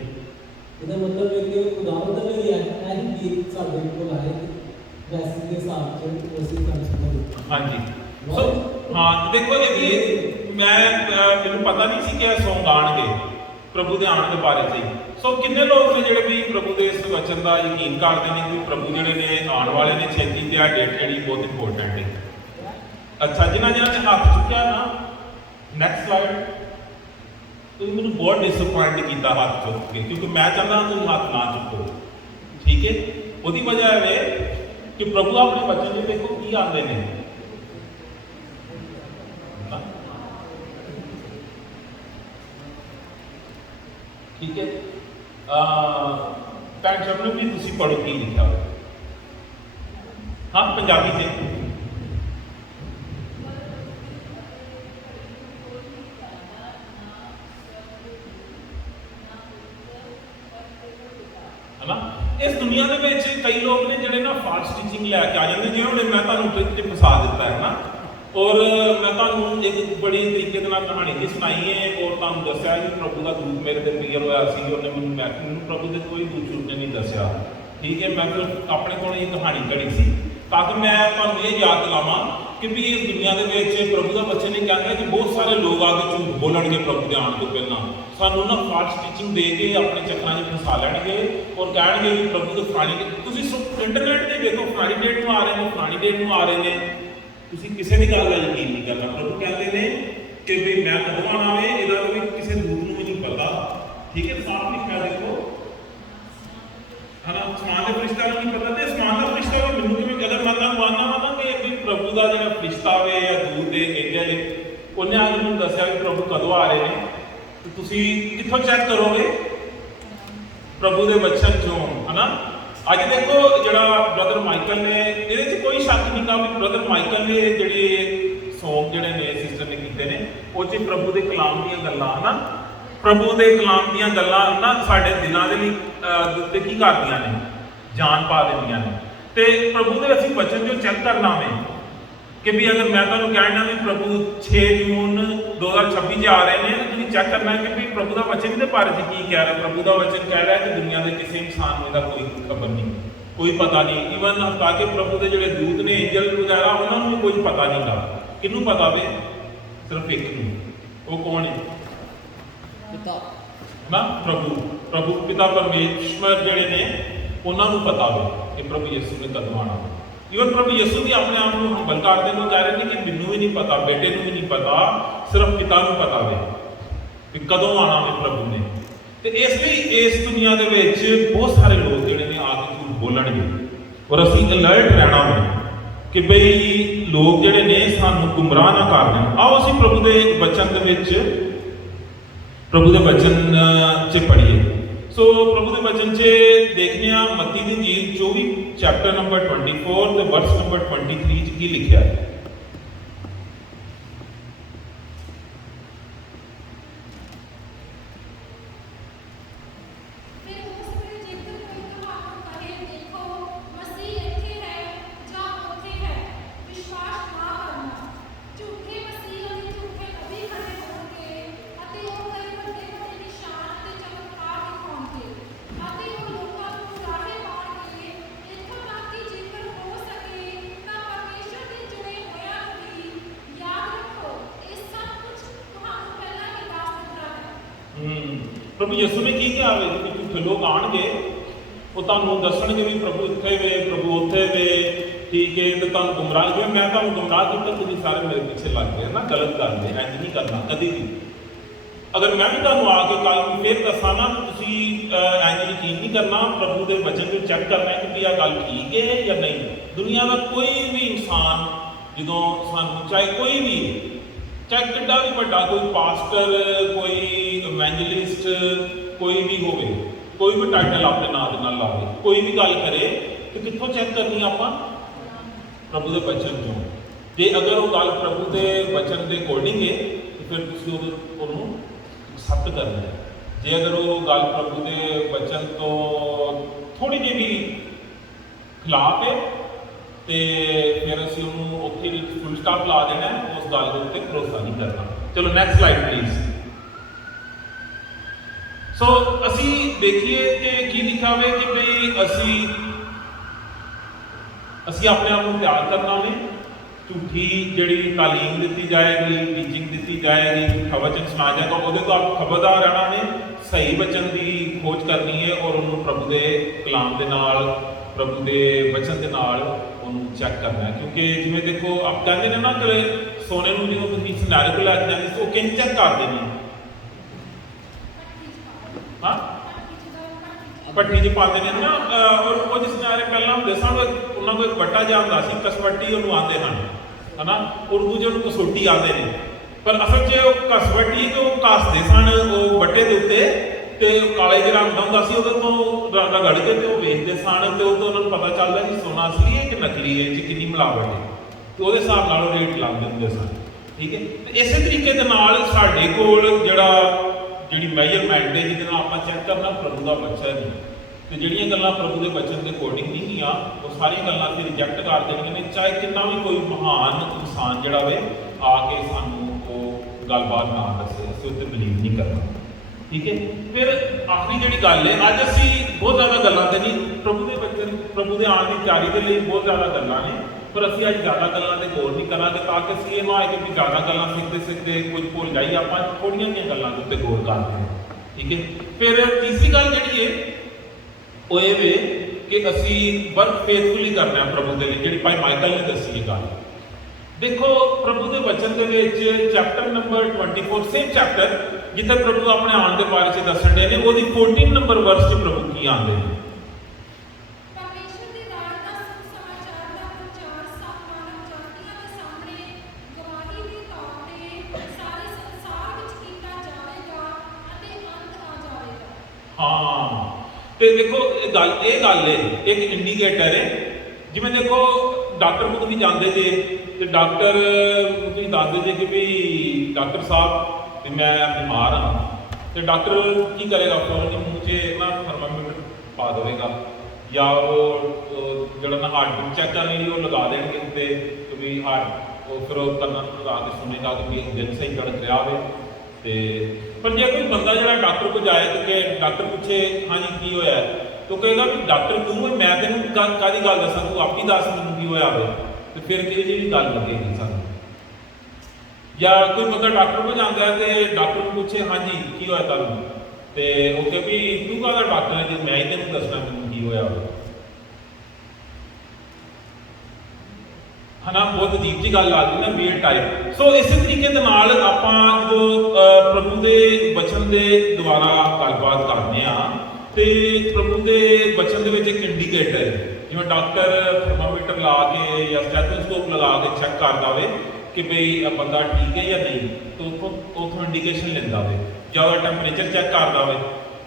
ਇਹਦਾ ਮਤਲਬ ਹੈ ਕਿ ਖੁਦਾਵੰਦ ਨੇ ਇਹ ਹੀ ਗੀਤ ਸਾਡੇ ਕੋਲ ਆਏ ਵੈਸੇ ਦੇ ਹਿਸਾਬ ਚ ਅਸੀਂ ਕੰਮ ਸੁਣਦੇ। ਹਾਂਜੀ ਸੋ ਹਾਂ ਦੇਖੋ ਇਹ ਮੈਨੂੰ ਪਤਾ ਨਹੀਂ ਸੀ ਕਿ ਇਹ ਸੌਂਗ ਆਉਣਗੇ ਪ੍ਰਭੂ ਦੇ ਆਉਣ ਦੇ ਬਾਰੇ 'ਚ। ਸੋ ਕਿੰਨੇ ਲੋਕ ਨੇ ਜਿਹੜੇ ਵੀ ਪ੍ਰਭੂ ਦੇ ਇਸ ਵਚਨ ਦਾ ਯਕੀਨ ਕਰਦੇ ਨੇ ਕਿ ਪ੍ਰਭੂ ਜਿਹੜੇ ਨੇ ਆਉਣ ਵਾਲੇ ਨੇ ਛੇਤੀ ਤੇ ਆ ਡੇਟ ਜਿਹੜੀ ਬਹੁਤ ਇੰਪੋਰਟੈਂਟ ਹੈ। ਅੱਛਾ ਜਿਨ੍ਹਾਂ ਨੇ ਹੱਥ ਚੁੱਕਿਆ ਨਾ ਨੈਕਸਟ ਸਲਾਈਡ। ਤੁਸੀਂ ਮੈਨੂੰ ਬਹੁਤ ਡਿਸਅਪੁਆਇੰਟ ਕੀਤਾ ਹੱਥ ਚੁੱਕ ਕੇ ਕਿਉਂਕਿ ਮੈਂ ਚਾਹੁੰਦਾ ਤੁਸੀਂ ਹੱਥ ਨਾ ਚੁੱਕੋ, ਠੀਕ ਹੈ। ਉਹਦੀ ਵਜ੍ਹਾ ਇਹ ਹੈ ਕਿ ਪ੍ਰਭੂ ਆਪਣੇ ਬੱਚੇ ਨੂੰ ਦੇਖੋ ਕੀ ਆਉਂਦੇ ਨੇ। ਠੀਕ ਹੈ ਭੈਣ ਸਾਹਿਬ ਨੂੰ ਵੀ ਤੁਸੀਂ ਪੜ੍ਹੋ ਕੀ ਲਿਖਿਆ ਹੋਇਆ। ਹਾਂ ਪੰਜਾਬੀ 'ਚ ਇਸ ਦੁਨੀਆ ਦੇ ਵਿੱਚ ਕਈ ਲੋਕ ਨੇ ਜਿਹੜੇ ਨਾ ਫਾਲਸ ਟੀਚਿੰਗ ਲੈ ਕੇ ਆ ਜਾਂਦੇ, ਜਿਵੇਂ ਹੁਣ ਮੈਂ ਤੁਹਾਨੂੰ ਟ੍ਰਿਕ 'ਚ ਫਸਾ ਦਿੱਤਾ ਹੈ ਨਾ। ਔਰ ਮੈਂ ਤੁਹਾਨੂੰ ਇੱਕ ਬੜੀ ਤਰੀਕੇ ਦੇ ਨਾਲ ਕਹਾਣੀ ਜੀ ਸੁਣਾਈ ਹੈ ਔਰ ਤੁਹਾਨੂੰ ਦੱਸਿਆ ਕਿ ਪ੍ਰਭੂ ਦਾ ਦੂਤ ਮੇਰੇ ਤੇ ਕਲੀਅਰ ਹੋਇਆ ਸੀ। ਉਹਨੇ ਮੈਨੂੰ ਪ੍ਰਭੂ ਦੇ ਕੋਈ ਦੂਤ ਨੇ ਨਹੀਂ ਦੱਸਿਆ, ਠੀਕ ਹੈ। ਮੈਂ ਫਿਰ ਆਪਣੇ ਕੋਲ ਇਹ ਕਹਾਣੀ ਘੜੀ ਸੀ ਤਾਂ ਕਿ ਮੈਂ ਤੁਹਾਨੂੰ ਇਹ ਯਾਦ ਦਿਲਾਵਾਂ ਕਿ ਵੀ ਇਸ ਦੁਨੀਆ ਦੇ ਵਿੱਚ ਪ੍ਰਭੂ ਦਾ ਬੱਚਨ ਨੇ ਕਹਿੰਦਾ ਕਿ ਬਹੁਤ ਸਾਰੇ ਲੋਕ ਆ ਕੇ ਝੂਠ ਬੋਲਣਗੇ ਪ੍ਰਭੂ ਦੇ ਆਉਣ ਤੋਂ ਪਹਿਲਾਂ, ਸਾਨੂੰ ਨਾ ਫਾਲਸ ਟੀਚਿੰਗ ਦੇ ਕੇ ਆਪਣੇ ਚੱਕਰਾਂ 'ਚ ਫਸਾ ਲੈਣਗੇ ਔਰ ਕਹਿਣਗੇ ਵੀ ਪ੍ਰਭੂ ਦੇ ਫਲਾਣੀ, ਤੁਸੀਂ ਇੰਟਰਨੈਟ ਤੇ ਦੇਖੋ ਫਲਾਣੀ ਡੇਟ ਨੂੰ ਆ ਰਹੇ ਨੇ, ਫਲਾਣੀ ਡੇਟ ਨੂੰ ਆ ਰਹੇ ਨੇ, ਤੁਸੀਂ ਕਿਸੇ ਦੀ ਗੱਲ ਦਾ ਯਕੀਨ ਨਹੀਂ ਕਰਨਾ। ਪ੍ਰਭੂ ਕਹਿੰਦੇ ਨੇ ਕਿ ਵੀ ਮੈਂ ਕਦੋਂ ਆਉਣਾ ਵੇ ਇਹਦਾ ਵੀ ਕਿਸੇ ਦੂਤ ਨੂੰ ਵੀ ਨਹੀਂ ਪਤਾ। ਠੀਕ ਹੈ, ਸਾਫ਼ ਲਿਖਿਆ ਦੇਖੋ ਹਨਾ, ਅਸਮਾਨ ਦੇ ਫਰਿਸ਼ਤਾ ਨੂੰ ਨਹੀਂ ਪਤਾ ਤੇ ਅਸਮਾਨ ਦਾ ਫਰਿਸ਼ਤਾ ਵੀ ਮੈਨੂੰ ਕਿਵੇਂ, ਅਗਰ ਮੈਂ ਤੁਹਾਨੂੰ ਆਨਾ ਵਾ ਕਿ ਵੀ ਪ੍ਰਭੂ ਦਾ ਜਿਹੜਾ ਫਰਿਸ਼ਤਾ ਵੇ ਜਾਂ ਦੂਤ ਦੇ ਏਂਜਲ ਉਹਨੇ ਆ ਕੇ ਮੈਨੂੰ ਦੱਸਿਆ ਵੀ ਪ੍ਰਭੂ ਕਦੋਂ ਆ ਰਹੇ ਨੇ, ਤੇ ਤੁਸੀਂ ਕਿੱਥੋਂ ਚੈੱਕ ਕਰੋਗੇ? ਪ੍ਰਭੂ ਦੇ ਬਚਨ ਚੋਂ ਹਨਾ। ਅੱਜ ਦੇਖੋ ਜਿਹੜਾ ਬ੍ਰਦਰ ਮਾਈਕਲ ਨੇ, ਇਹਦੇ 'ਚ ਕੋਈ ਸ਼ੱਕ ਨਹੀਂ ਗਾ ਵੀ ਬ੍ਰਦਰ ਮਾਈਕਲ ਨੇ ਜਿਹੜੇ ਸੌਂਗ ਜਿਹੜੇ ਨੇ ਸਿਸਟਰ ਨੇ ਕੀਤੇ ਨੇ ਉਹ 'ਚ ਪ੍ਰਭੂ ਦੇ ਕਲਾਮ ਦੀਆਂ ਗੱਲਾਂ ਹਨਾ, ਪ੍ਰਭੂ ਦੇ ਕਲਾਮ ਦੀਆਂ ਗੱਲਾਂ ਨਾ ਸਾਡੇ ਦਿਲਾਂ ਦੇ ਲਈ ਉੱਤੇ ਕੀ ਕਰਦੀਆਂ ਨੇ, ਜਾਨ ਪਾ ਦਿੰਦੀਆਂ ਨੇ। ਤੇ ਪ੍ਰਭੂ ਦੇ ਅਸੀਂ ਬਚਨ ਜੋ ਚੈੱਕ ਕਰਨਾ ਵੇ ਕਿ ਵੀ ਅਗਰ ਮੈਂ ਤੁਹਾਨੂੰ ਕਹਿਣਾ ਵੀ ਪ੍ਰਭੂ 6 ਜੂਨ 2026 'ਚ ਆ ਰਹੇ ਨੇ, ਤੁਸੀਂ ਚੈੱਕ ਕਰਨਾ ਹੈ ਕਿ ਵੀ ਪ੍ਰਭੂ ਦਾ ਵਚਨ ਇਹਦੇ ਬਾਰੇ 'ਚ ਕੀ ਕਹਿ ਰਿਹਾ। ਪ੍ਰਭੂ ਦਾ ਵਚਨ ਕਹਿ ਰਿਹਾ ਕਿ ਦੁਨੀਆ ਦੇ ਕਿਸੇ ਇਨਸਾਨ ਨੂੰ ਇਹਦਾ ਕੋਈ ਖਬਰ ਨਹੀਂ, ਕੋਈ ਪਤਾ ਨਹੀਂ। ਈਵਨ ਤਾਂ ਕਿ ਪ੍ਰਭੂ ਦੇ ਜਿਹੜੇ ਦੂਤ ਨੇ, ਏਂਜਲ ਵਗੈਰਾ, ਉਹਨਾਂ ਨੂੰ ਵੀ ਕੋਈ ਪਤਾ ਨਹੀਂ ਗਾ। ਕਿਹਨੂੰ ਪਤਾ ਵੇ? ਸਿਰਫ ਇੱਕ ਨੂੰ। ਉਹ ਕੌਣ ਹੈ? ਪਿਤਾ ਨਾ, ਪ੍ਰਭੂ ਪਿਤਾ ਪਰਮੇਸ਼ਵਰ ਜਿਹੜੇ ਨੇ ਉਹਨਾਂ ਨੂੰ ਪਤਾ ਵੇ ਕਿ ਪ੍ਰਭੂ ਯਿਸੂ ਨੇ ਕਦੋਂ ਆਉਣਾ। ਈਵਨ ਪ੍ਰਭੂ ਯਿਸੂ ਵੀ ਆਪਣੇ ਆਪ ਨੂੰ ਹੰਬਲ ਕਰਦੇ ਨੂੰ ਕਹਿ ਰਹੇ ਨੇ ਕਿ ਮੈਨੂੰ ਵੀ ਨਹੀਂ ਪਤਾ, ਬੇਟੇ ਨੂੰ ਵੀ ਨਹੀਂ ਪਤਾ, ਸਿਰਫ ਪਿਤਾ ਨੂੰ ਪਤਾ ਵੇ ਕਿ ਕਦੋਂ ਆਉਣਾ ਵੇ ਪ੍ਰਭੂ ਨੇ। ਤੇ ਇਸ ਲਈ ਇਸ ਦੁਨੀਆ ਦੇ ਵਿੱਚ ਬਹੁਤ ਸਾਰੇ ਲੋਕ ਜਿਹੜੇ ਨੇ ਆ ਕੇ ਝੂਠ ਬੋਲਣਗੇ ਔਰ ਅਸੀਂ ਅਲਰਟ ਰਹਿਣਾ ਵੇ ਕਿ ਬਈ ਲੋਕ ਜਿਹੜੇ ਨੇ ਸਾਨੂੰ ਗੁੰਮਰਾਹ ਨਾ ਕਰ ਦੇਣ। ਆਓ ਅਸੀਂ ਪ੍ਰਭੂ ਦੇ ਬਚਨ ਦੇ ਵਿੱਚ, ਪ੍ਰਭੂ ਦੇ ਬਚਨ 'ਚ ਪੜ੍ਹੀਏ। ਸੋ ਪ੍ਰਭੂ ਦੇ ਬਚਨ 'ਚ ਦੇਖਦੇ ਹਾਂ ਮੱਤੀ ਦੀ ਇੰਜੀਲ 24 ਚੈਪਟਰ ਨੰਬਰ 24 ਤੇ ਵਰਸ ਨੰਬਰ 23 'ਚ ਕੀ ਲਿਖਿਆ ਹੈ। ਪ੍ਰਭੂ ਯਿਸੂ ਨੇ ਕੀ ਕਿਹਾ ਵੇ ਕਿ ਝੂਠੇ ਲੋਕ ਆਣਗੇ, ਉਹ ਤੁਹਾਨੂੰ ਦੱਸਣਗੇ ਵੀ ਪ੍ਰਭੂ ਇੱਥੇ ਵੇ, ਪ੍ਰਭੂ ਉੱਥੇ ਵੇ, ਠੀਕ ਹੈ, ਤੇ ਤੁਹਾਨੂੰ ਗੁੰਮਰਾਹ, ਜਿਵੇਂ ਮੈਂ ਤੁਹਾਨੂੰ ਗੁੰਮਰਾਹ ਕੀਤਾ ਤੁਸੀਂ ਸਾਰੇ ਮੇਰੇ ਪਿੱਛੇ ਲੱਗ ਗਏ ਨਾ। ਗਲਤ ਗੱਲ ਹੈ, ਇੰਝ ਨਹੀਂ ਕਰਨਾ ਕਦੀ ਵੀ। ਅਗਰ ਮੈਂ ਵੀ ਤੁਹਾਨੂੰ ਆ ਕੇ ਕੱਲ ਨੂੰ ਫਿਰ ਦੱਸਾਂ ਨਾ, ਤੁਸੀਂ ਇੰਝ ਯਕੀਨ ਨਹੀਂ ਕਰਨਾ। ਪ੍ਰਭੂ ਦੇ ਬਚਨ ਨੂੰ ਚੈੱਕ ਕਰਨਾ ਕਿ ਇਹ ਗੱਲ ਠੀਕ ਹੈ ਜਾਂ ਨਹੀਂ। ਦੁਨੀਆ ਦਾ ਕੋਈ ਵੀ ਇਨਸਾਨ ਜਦੋਂ ਸਾਨੂੰ, ਚਾਹੇ ਕੋਈ ਵੀ, ਚਾਹੇ ਕਿੱਡਾ ਵੀ ਵੱਡਾ, ਕੋਈ ਪਾਸਟਰ, ਕੋਈ ਇਵੈਂਜਲਿਸਟ, ਕੋਈ ਵੀ ਹੋਵੇ, ਕੋਈ ਵੀ ਟਾਈਟਲ ਆਪਣੇ ਨਾਂ ਦੇ ਨਾਲ ਲਾਵੇ, ਕੋਈ ਵੀ ਗੱਲ ਕਰੇ, ਤੇ ਕਿੱਥੋਂ ਚੈੱਕ ਕਰਨੀ ਆਪਾਂ? ਪ੍ਰਭੂ ਦੇ ਬਚਨ ਤੋਂ। ਜੇ ਅਗਰ ਉਹ ਗੱਲ ਪ੍ਰਭੂ ਦੇ ਬਚਨ ਦੇ ਅਕੋਰਡਿੰਗ ਹੈ ਤੇ ਫਿਰ ਤੁਸੀਂ ਉਹਨੂੰ ਐਕਸੈਪਟ ਕਰਨਾ ਹੈ। ਜੇ ਅਗਰ ਉਹ ਗੱਲ ਪ੍ਰਭੂ ਦੇ ਬਚਨ ਤੋਂ ਥੋੜੀ ਜਿਹੀ ਵੀ ਖਿਲਾਫ ਹੈ ਤੇ ਫਿਰ ਅਸੀਂ ਉਹਨੂੰ ਉੱਥੇ ਫੁੱਲ ਸਟਾਪ ਲਾ ਦੇਣਾ, ਉਸ ਗੱਲ ਦੇ ਉੱਤੇ ਭਰੋਸਾ ਨਹੀਂ ਕਰਨਾ। ਚਲੋ ਨੈਕਸਟ ਸਲਾਈਡ ਪਲੀਜ਼। ਸੋ ਅਸੀਂ ਦੇਖੀਏ ਕਿ ਕੀ ਲਿਖਿਆ ਹੋਵੇ ਕਿ ਬਈ ਅਸੀਂ ਆਪਣੇ ਆਪ ਨੂੰ ਤਿਆਰ ਕਰਨਾ ਵੇ। ਝੂਠੀ ਜਿਹੜੀ ਤਾਲੀਮ ਦਿੱਤੀ ਜਾਏਗੀ, ਟੀਚਿੰਗ ਦਿੱਤੀ ਜਾਏਗੀ, ਝੂਠਾ ਵਚਨ ਸੁਣਾਇਆ ਜਾਏਗਾ, ਉਹਦੇ ਤੋਂ ਆਪ ਖਬਰਦਾਰ ਰਹਿਣਾ ਨੇ। ਸਹੀ ਵਚਨ ਦੀ ਖੋਜ ਕਰਨੀ ਹੈ ਔਰ ਉਹਨੂੰ ਪ੍ਰਭੂ ਦੇ ਕਲਾਮ ਦੇ ਨਾਲ, ਪ੍ਰਭੂ ਦੇ ਵਚਨ ਦੇ ਨਾਲ ਉਹਨੂੰ ਚੈੱਕ ਕਰਨਾ ਹੈ। ਕਿਉਂਕਿ ਜਿਵੇਂ ਦੇਖੋ ਆਪ ਕਹਿੰਦੇ ਨੇ ਨਾ ਕਿ ਸੋਨੇ ਨੂੰ ਜਦੋਂ ਤੁਸੀਂ ਸਿਨਾਰੇ ਤੋਂ ਲੈ ਕੇ ਜਾਂਦੇ ਸੀ, ਉਹ ਕਿੰਝ ਚੈੱਕ ਕਰਦੇ ਨੇ? ਹਾਂ, ਭੱਠੀ 'ਚ ਪਾਉਂਦੇ ਨੇ ਨਾ। ਔਰ ਕੁਝ ਸਿਨਾਰੇ ਪਹਿਲਾਂ ਹੁੰਦੇ ਸਨ, ਉਹਨਾਂ ਕੋਲ ਇੱਕ ਵੱਟਾ ਜਿਹਾ ਹੁੰਦਾ ਸੀ, ਕਸਵੱਟੀ ਉਹਨੂੰ ਆਉਂਦੇ ਹਨ ਹਨਾ, ਉਰਦੂ 'ਚ ਉਹਨੂੰ ਕਸੋਟੀ ਆਉਂਦੇ ਨੇ। ਪਰ ਅਸਲ 'ਚ ਉਹ ਕਸਵੱਟੀ ਤੋਂ ਘਸਦੇ ਸਨ ਉਹ ਵੱਟੇ ਦੇ ਉੱਤੇ, ਤੇ ਕਾਲੇ ਜਿਹੜਾ ਹੁੰਦਾ ਸੀ ਉਹਦੇ ਤੋਂ ਰਗੜ ਕੇ ਤੇ ਉਹ ਵੇਚਦੇ ਸਨ, ਤੇ ਉਹ ਤੋਂ ਉਹਨਾਂ ਨੂੰ ਪਤਾ ਚੱਲਦਾ ਕਿ ਸੋਨਾ ਅਸਲੀ ਹੈ ਕਿ ਨਕਲੀ ਹੈ, ਇਹ 'ਚ ਕਿੰਨੀ ਮਿਲਾਵਟ ਹੈ, ਤੇ ਉਹਦੇ ਹਿਸਾਬ ਨਾਲ ਉਹ ਰੇਟ ਲਾਉਂਦੇ ਹੁੰਦੇ ਸਨ। ਠੀਕ ਹੈ, ਤੇ ਇਸੇ ਤਰੀਕੇ ਦੇ ਨਾਲ ਸਾਡੇ ਕੋਲ ਜਿਹੜੀ ਮੈਜਰਮੈਂਟ ਹੈ ਜਿਹਦੇ ਨਾਲ ਆਪਾਂ ਚੈੱਕ ਕਰਨਾ ਪ੍ਰਭੂ ਦਾ ਬੱਚਾ ਨਹੀਂ, ਤੇ ਜਿਹੜੀਆਂ ਗੱਲਾਂ ਪ੍ਰਭੂ ਦੇ ਬਚਨ ਦੇ ਅਕੋਰਡਿੰਗ ਨਹੀਂ ਗੀਆਂ, ਉਹ ਸਾਰੀਆਂ ਗੱਲਾਂ ਅਸੀਂ ਰਿਜੈਕਟ ਕਰ ਦੇਣੀਆਂ ਨੇ। ਚਾਹੇ ਕਿੰਨਾ ਵੀ ਕੋਈ ਮਹਾਨ ਇਨਸਾਨ ਜਿਹੜਾ ਵੇ ਆ ਕੇ ਸਾਨੂੰ ਉਹ ਗੱਲਬਾਤ ਨਾ ਦੱਸੇ, ਅਸੀਂ ਉੱਤੇ ਬਿਲੀਵ ਨਹੀਂ ਕਰਨਾ। ਠੀਕ ਹੈ, ਫਿਰ ਆਖਰੀ ਜਿਹੜੀ ਗੱਲ ਹੈ, ਅੱਜ ਅਸੀਂ ਬਹੁਤ ਜ਼ਿਆਦਾ ਗੱਲਾਂ ਤੇ ਨਹੀਂ, ਪ੍ਰਭੂ ਦੇ ਬਚਨ, ਪ੍ਰਭੂ ਦੇ ਆਉਣ ਦੀ ਤਿਆਰੀ ਦੇ ਲਈ ਬਹੁਤ ਜ਼ਿਆਦਾ ਗੱਲਾਂ ਨੇ, ਪਰ ਅਸੀਂ ਅੱਜ ਜ਼ਿਆਦਾ ਗੱਲਾਂ ਤੇ ਗੌਰ ਨਹੀਂ ਕਰਾਂਗੇ ਤਾਂ ਕਿ ਅਸੀਂ ਇਹ ਨਾ ਹੋਏ ਕਿ ਜ਼ਿਆਦਾ ਗੱਲਾਂ ਸਿੱਖਦੇ ਸਿੱਖਦੇ ਕੁਝ ਭੁੱਲ ਜਾਈਏ, ਆਪਾਂ ਥੋੜ੍ਹੀਆਂ ਜਿਹੀਆਂ ਗੱਲਾਂ ਦੇ ਉੱਤੇ ਗੌਰ ਕਰਦੇ ਹਾਂ। ਠੀਕ ਹੈ, ਫਿਰ ਤੀਸਰੀ ਗੱਲ ਜਿਹੜੀ ਹੈ ਉਹ ਇਹ ਵੇ ਕਿ ਅਸੀਂ ਵਰਕ ਫੇਥਫੁਲੀ ਕਰਨਾ ਹੈ ਪ੍ਰਭੂ ਦੇ ਲਈ, ਜਿਹੜੀ ਭਾਈ ਮਾਈਕਲ ਨੇ ਦੱਸੀ ਇਹ ਗੱਲ। ਦੇਖੋ ਪ੍ਰਭੂ ਦੇ ਵਚਨ ਦੇ ਵਿੱਚ ਚੈਪਟਰ ਨੰਬਰ 24 ਸੇਮ ਚੈਪਟਰ ਜਿੱਥੇ ਪ੍ਰਭੂ ਆਪਣੇ ਆਉਣ ਦੇ ਬਾਰੇ ਚ ਦੱਸਣ ਦੇ ਨੇ, ਉਹਦੀ 14 ਨੰਬਰ ਵਰਸ 'ਚ ਪ੍ਰਭੂ ਕੀ ਆਉਂਦੇ ਨੇ। ਪਰਮੇਸ਼ਰ ਦੇ ਰਾਜ ਦਾ ਸੁਸਮਾਚਾਰ ਦਾ ਪ੍ਰਚਾਰ ਸਭ ਮਾਨਵ ਜਾਤੀਆਂ ਦੇ ਸਾਹਮਣੇ ਗਵਾਹੀ ਦੇ ਤੌਰ ਤੇ ਸਾਰੇ ਸੰਸਾਰ ਵਿੱਚ ਕੀਤਾ ਜਾਵੇਗਾ ਅਤੇ ਅੰਤ ਆ ਜਾਵੇਗਾ। ਹਾਂ, ਤੇ ਦੇਖੋ ਇਹ ਗੱਲ ਹੈ ਇੱਕ ਇੰਡੀਕੇਟਰ ਹੈ। ਜਿਵੇਂ ਦੇਖੋ ਡਾਕਟਰ ਕੋਲ ਤੁਸੀਂ ਜਾਂਦੇ ਜੇ ਤੇ ਡਾਕਟਰ ਤੁਸੀਂ ਦੱਸਦੇ ਜੇ ਕਿ ਵੀ ਡਾਕਟਰ ਸਾਹਿਬ ਵੀ ਮੈਂ ਬਿਮਾਰ ਹਾਂ, ਤੇ ਡਾਕਟਰ ਕੀ ਕਰੇਗਾ, ਫੌਰਨ ਮੂੰਹ 'ਚ ਨਾ ਥਰਮਾਮੀਟਰ ਪਾ ਦੇਵੇਗਾ ਜਾਂ ਉਹ ਜਿਹੜਾ ਨਾ ਹਾਰਟ ਬੀਟ ਚੈੱਕ ਕਰਨ ਲਈ ਉਹ ਲਗਾ ਦੇਣਗੇ ਉੱਤੇ ਕਿ ਵੀ ਹਾਰਟ, ਉਹ ਫਿਰ ਉਹ ਕੰਨਾਂ ਨੂੰ ਲਗਾ ਕੇ ਸੁਣੇਗਾ ਕਿ ਵੀ ਦਿਲ ਸਹੀ ਧੜਕ ਰਿਹਾ ਹੋਵੇ। ਤੇ ਪਰ ਜੇ ਕੋਈ ਬੰਦਾ ਜਿਹੜਾ ਡਾਕਟਰ ਕੋਲ ਜਾਏ ਤੇ ਕਿ ਡਾਕਟਰ ਪੁੱਛੇ ਹਾਂਜੀ ਕੀ ਹੋਇਆ, ਤੋ ਕਹੇਗਾ ਵੀ ਡਾਕਟਰ ਤੂੰ ਹੈ, ਮੈਂ ਤੈਨੂੰ ਕਾਹਦੀ ਗੱਲ ਦੱਸਾਂ, ਤੂੰ ਆਪ ਹੀ ਦੱਸ ਮੈਨੂੰ ਕੀ ਹੋਇਆ ਹੋਵੇ, ਤੇ ਫਿਰ ਕਿਹੜੀ ਗੱਲ ਲੱਗੇਗੀ ਸਾਨੂੰ। ਜਾਂ ਕੋਈ ਬੰਦਾ ਡਾਕਟਰ ਕੋਲ ਜਾਂਦਾ ਹੈ ਤੇ ਡਾਕਟਰ ਨੂੰ ਪੁੱਛੇ ਹਾਂਜੀ ਕੀ ਹੋਇਆ ਤੁਹਾਨੂੰ, ਤੇ ਉਹ ਕਹੇ ਵੀ ਤੂੰ ਕਾਹਦਾ ਡਾਕਟਰ ਹੈ ਜੇ ਮੈਂ ਹੀ ਤੈਨੂੰ ਦੱਸਣਾ ਮੈਨੂੰ ਕੀ ਹੋਇਆ ਹੋਵੇ। ਹਨਾ, ਬਹੁਤ ਅਜੀਬ ਜੀ ਗੱਲ ਆ ਗਈ ਨਾ, ਵੀਅਰ ਟਾਈਪ। ਸੋ ਇਸੇ ਤਰੀਕੇ ਦੇ ਨਾਲ ਆਪਾਂ ਜਦੋਂ ਪ੍ਰਭੂ ਦੇ ਵਚਨ ਦੇ ਦੁਆਰਾ ਗੱਲਬਾਤ ਕਰਦੇ ਆ ਤੇ ਪ੍ਰਭੂ ਦੇ ਵਚਨ ਦੇ ਵਿੱਚ ਇੱਕ ਇੰਡੀਕੇਟਰ ਹੈ, ਜਿਵੇਂ ਡਾਕਟਰ ਥਰਮਾਮੀਟਰ ਲਾ ਕੇ ਜਾਂ ਸਟੈਥੋਸਕੋਪ ਲਗਾ ਕੇ ਚੈੱਕ ਕਰਦਾ ਹੋਵੇ ਕਿ ਭਈ ਇਹ ਬੰਦਾ ਠੀਕ ਹੈ ਜਾਂ ਨਹੀਂ, ਤਾਂ ਉਥੋਂ ਇੰਡੀਕੇਸ਼ਨ ਲੈਂਦਾ ਹੋਵੇ, ਜਾਂ ਉਹਦਾ ਟੈਂਪਰੇਚਰ ਚੈੱਕ ਕਰਦਾ ਹੋਵੇ।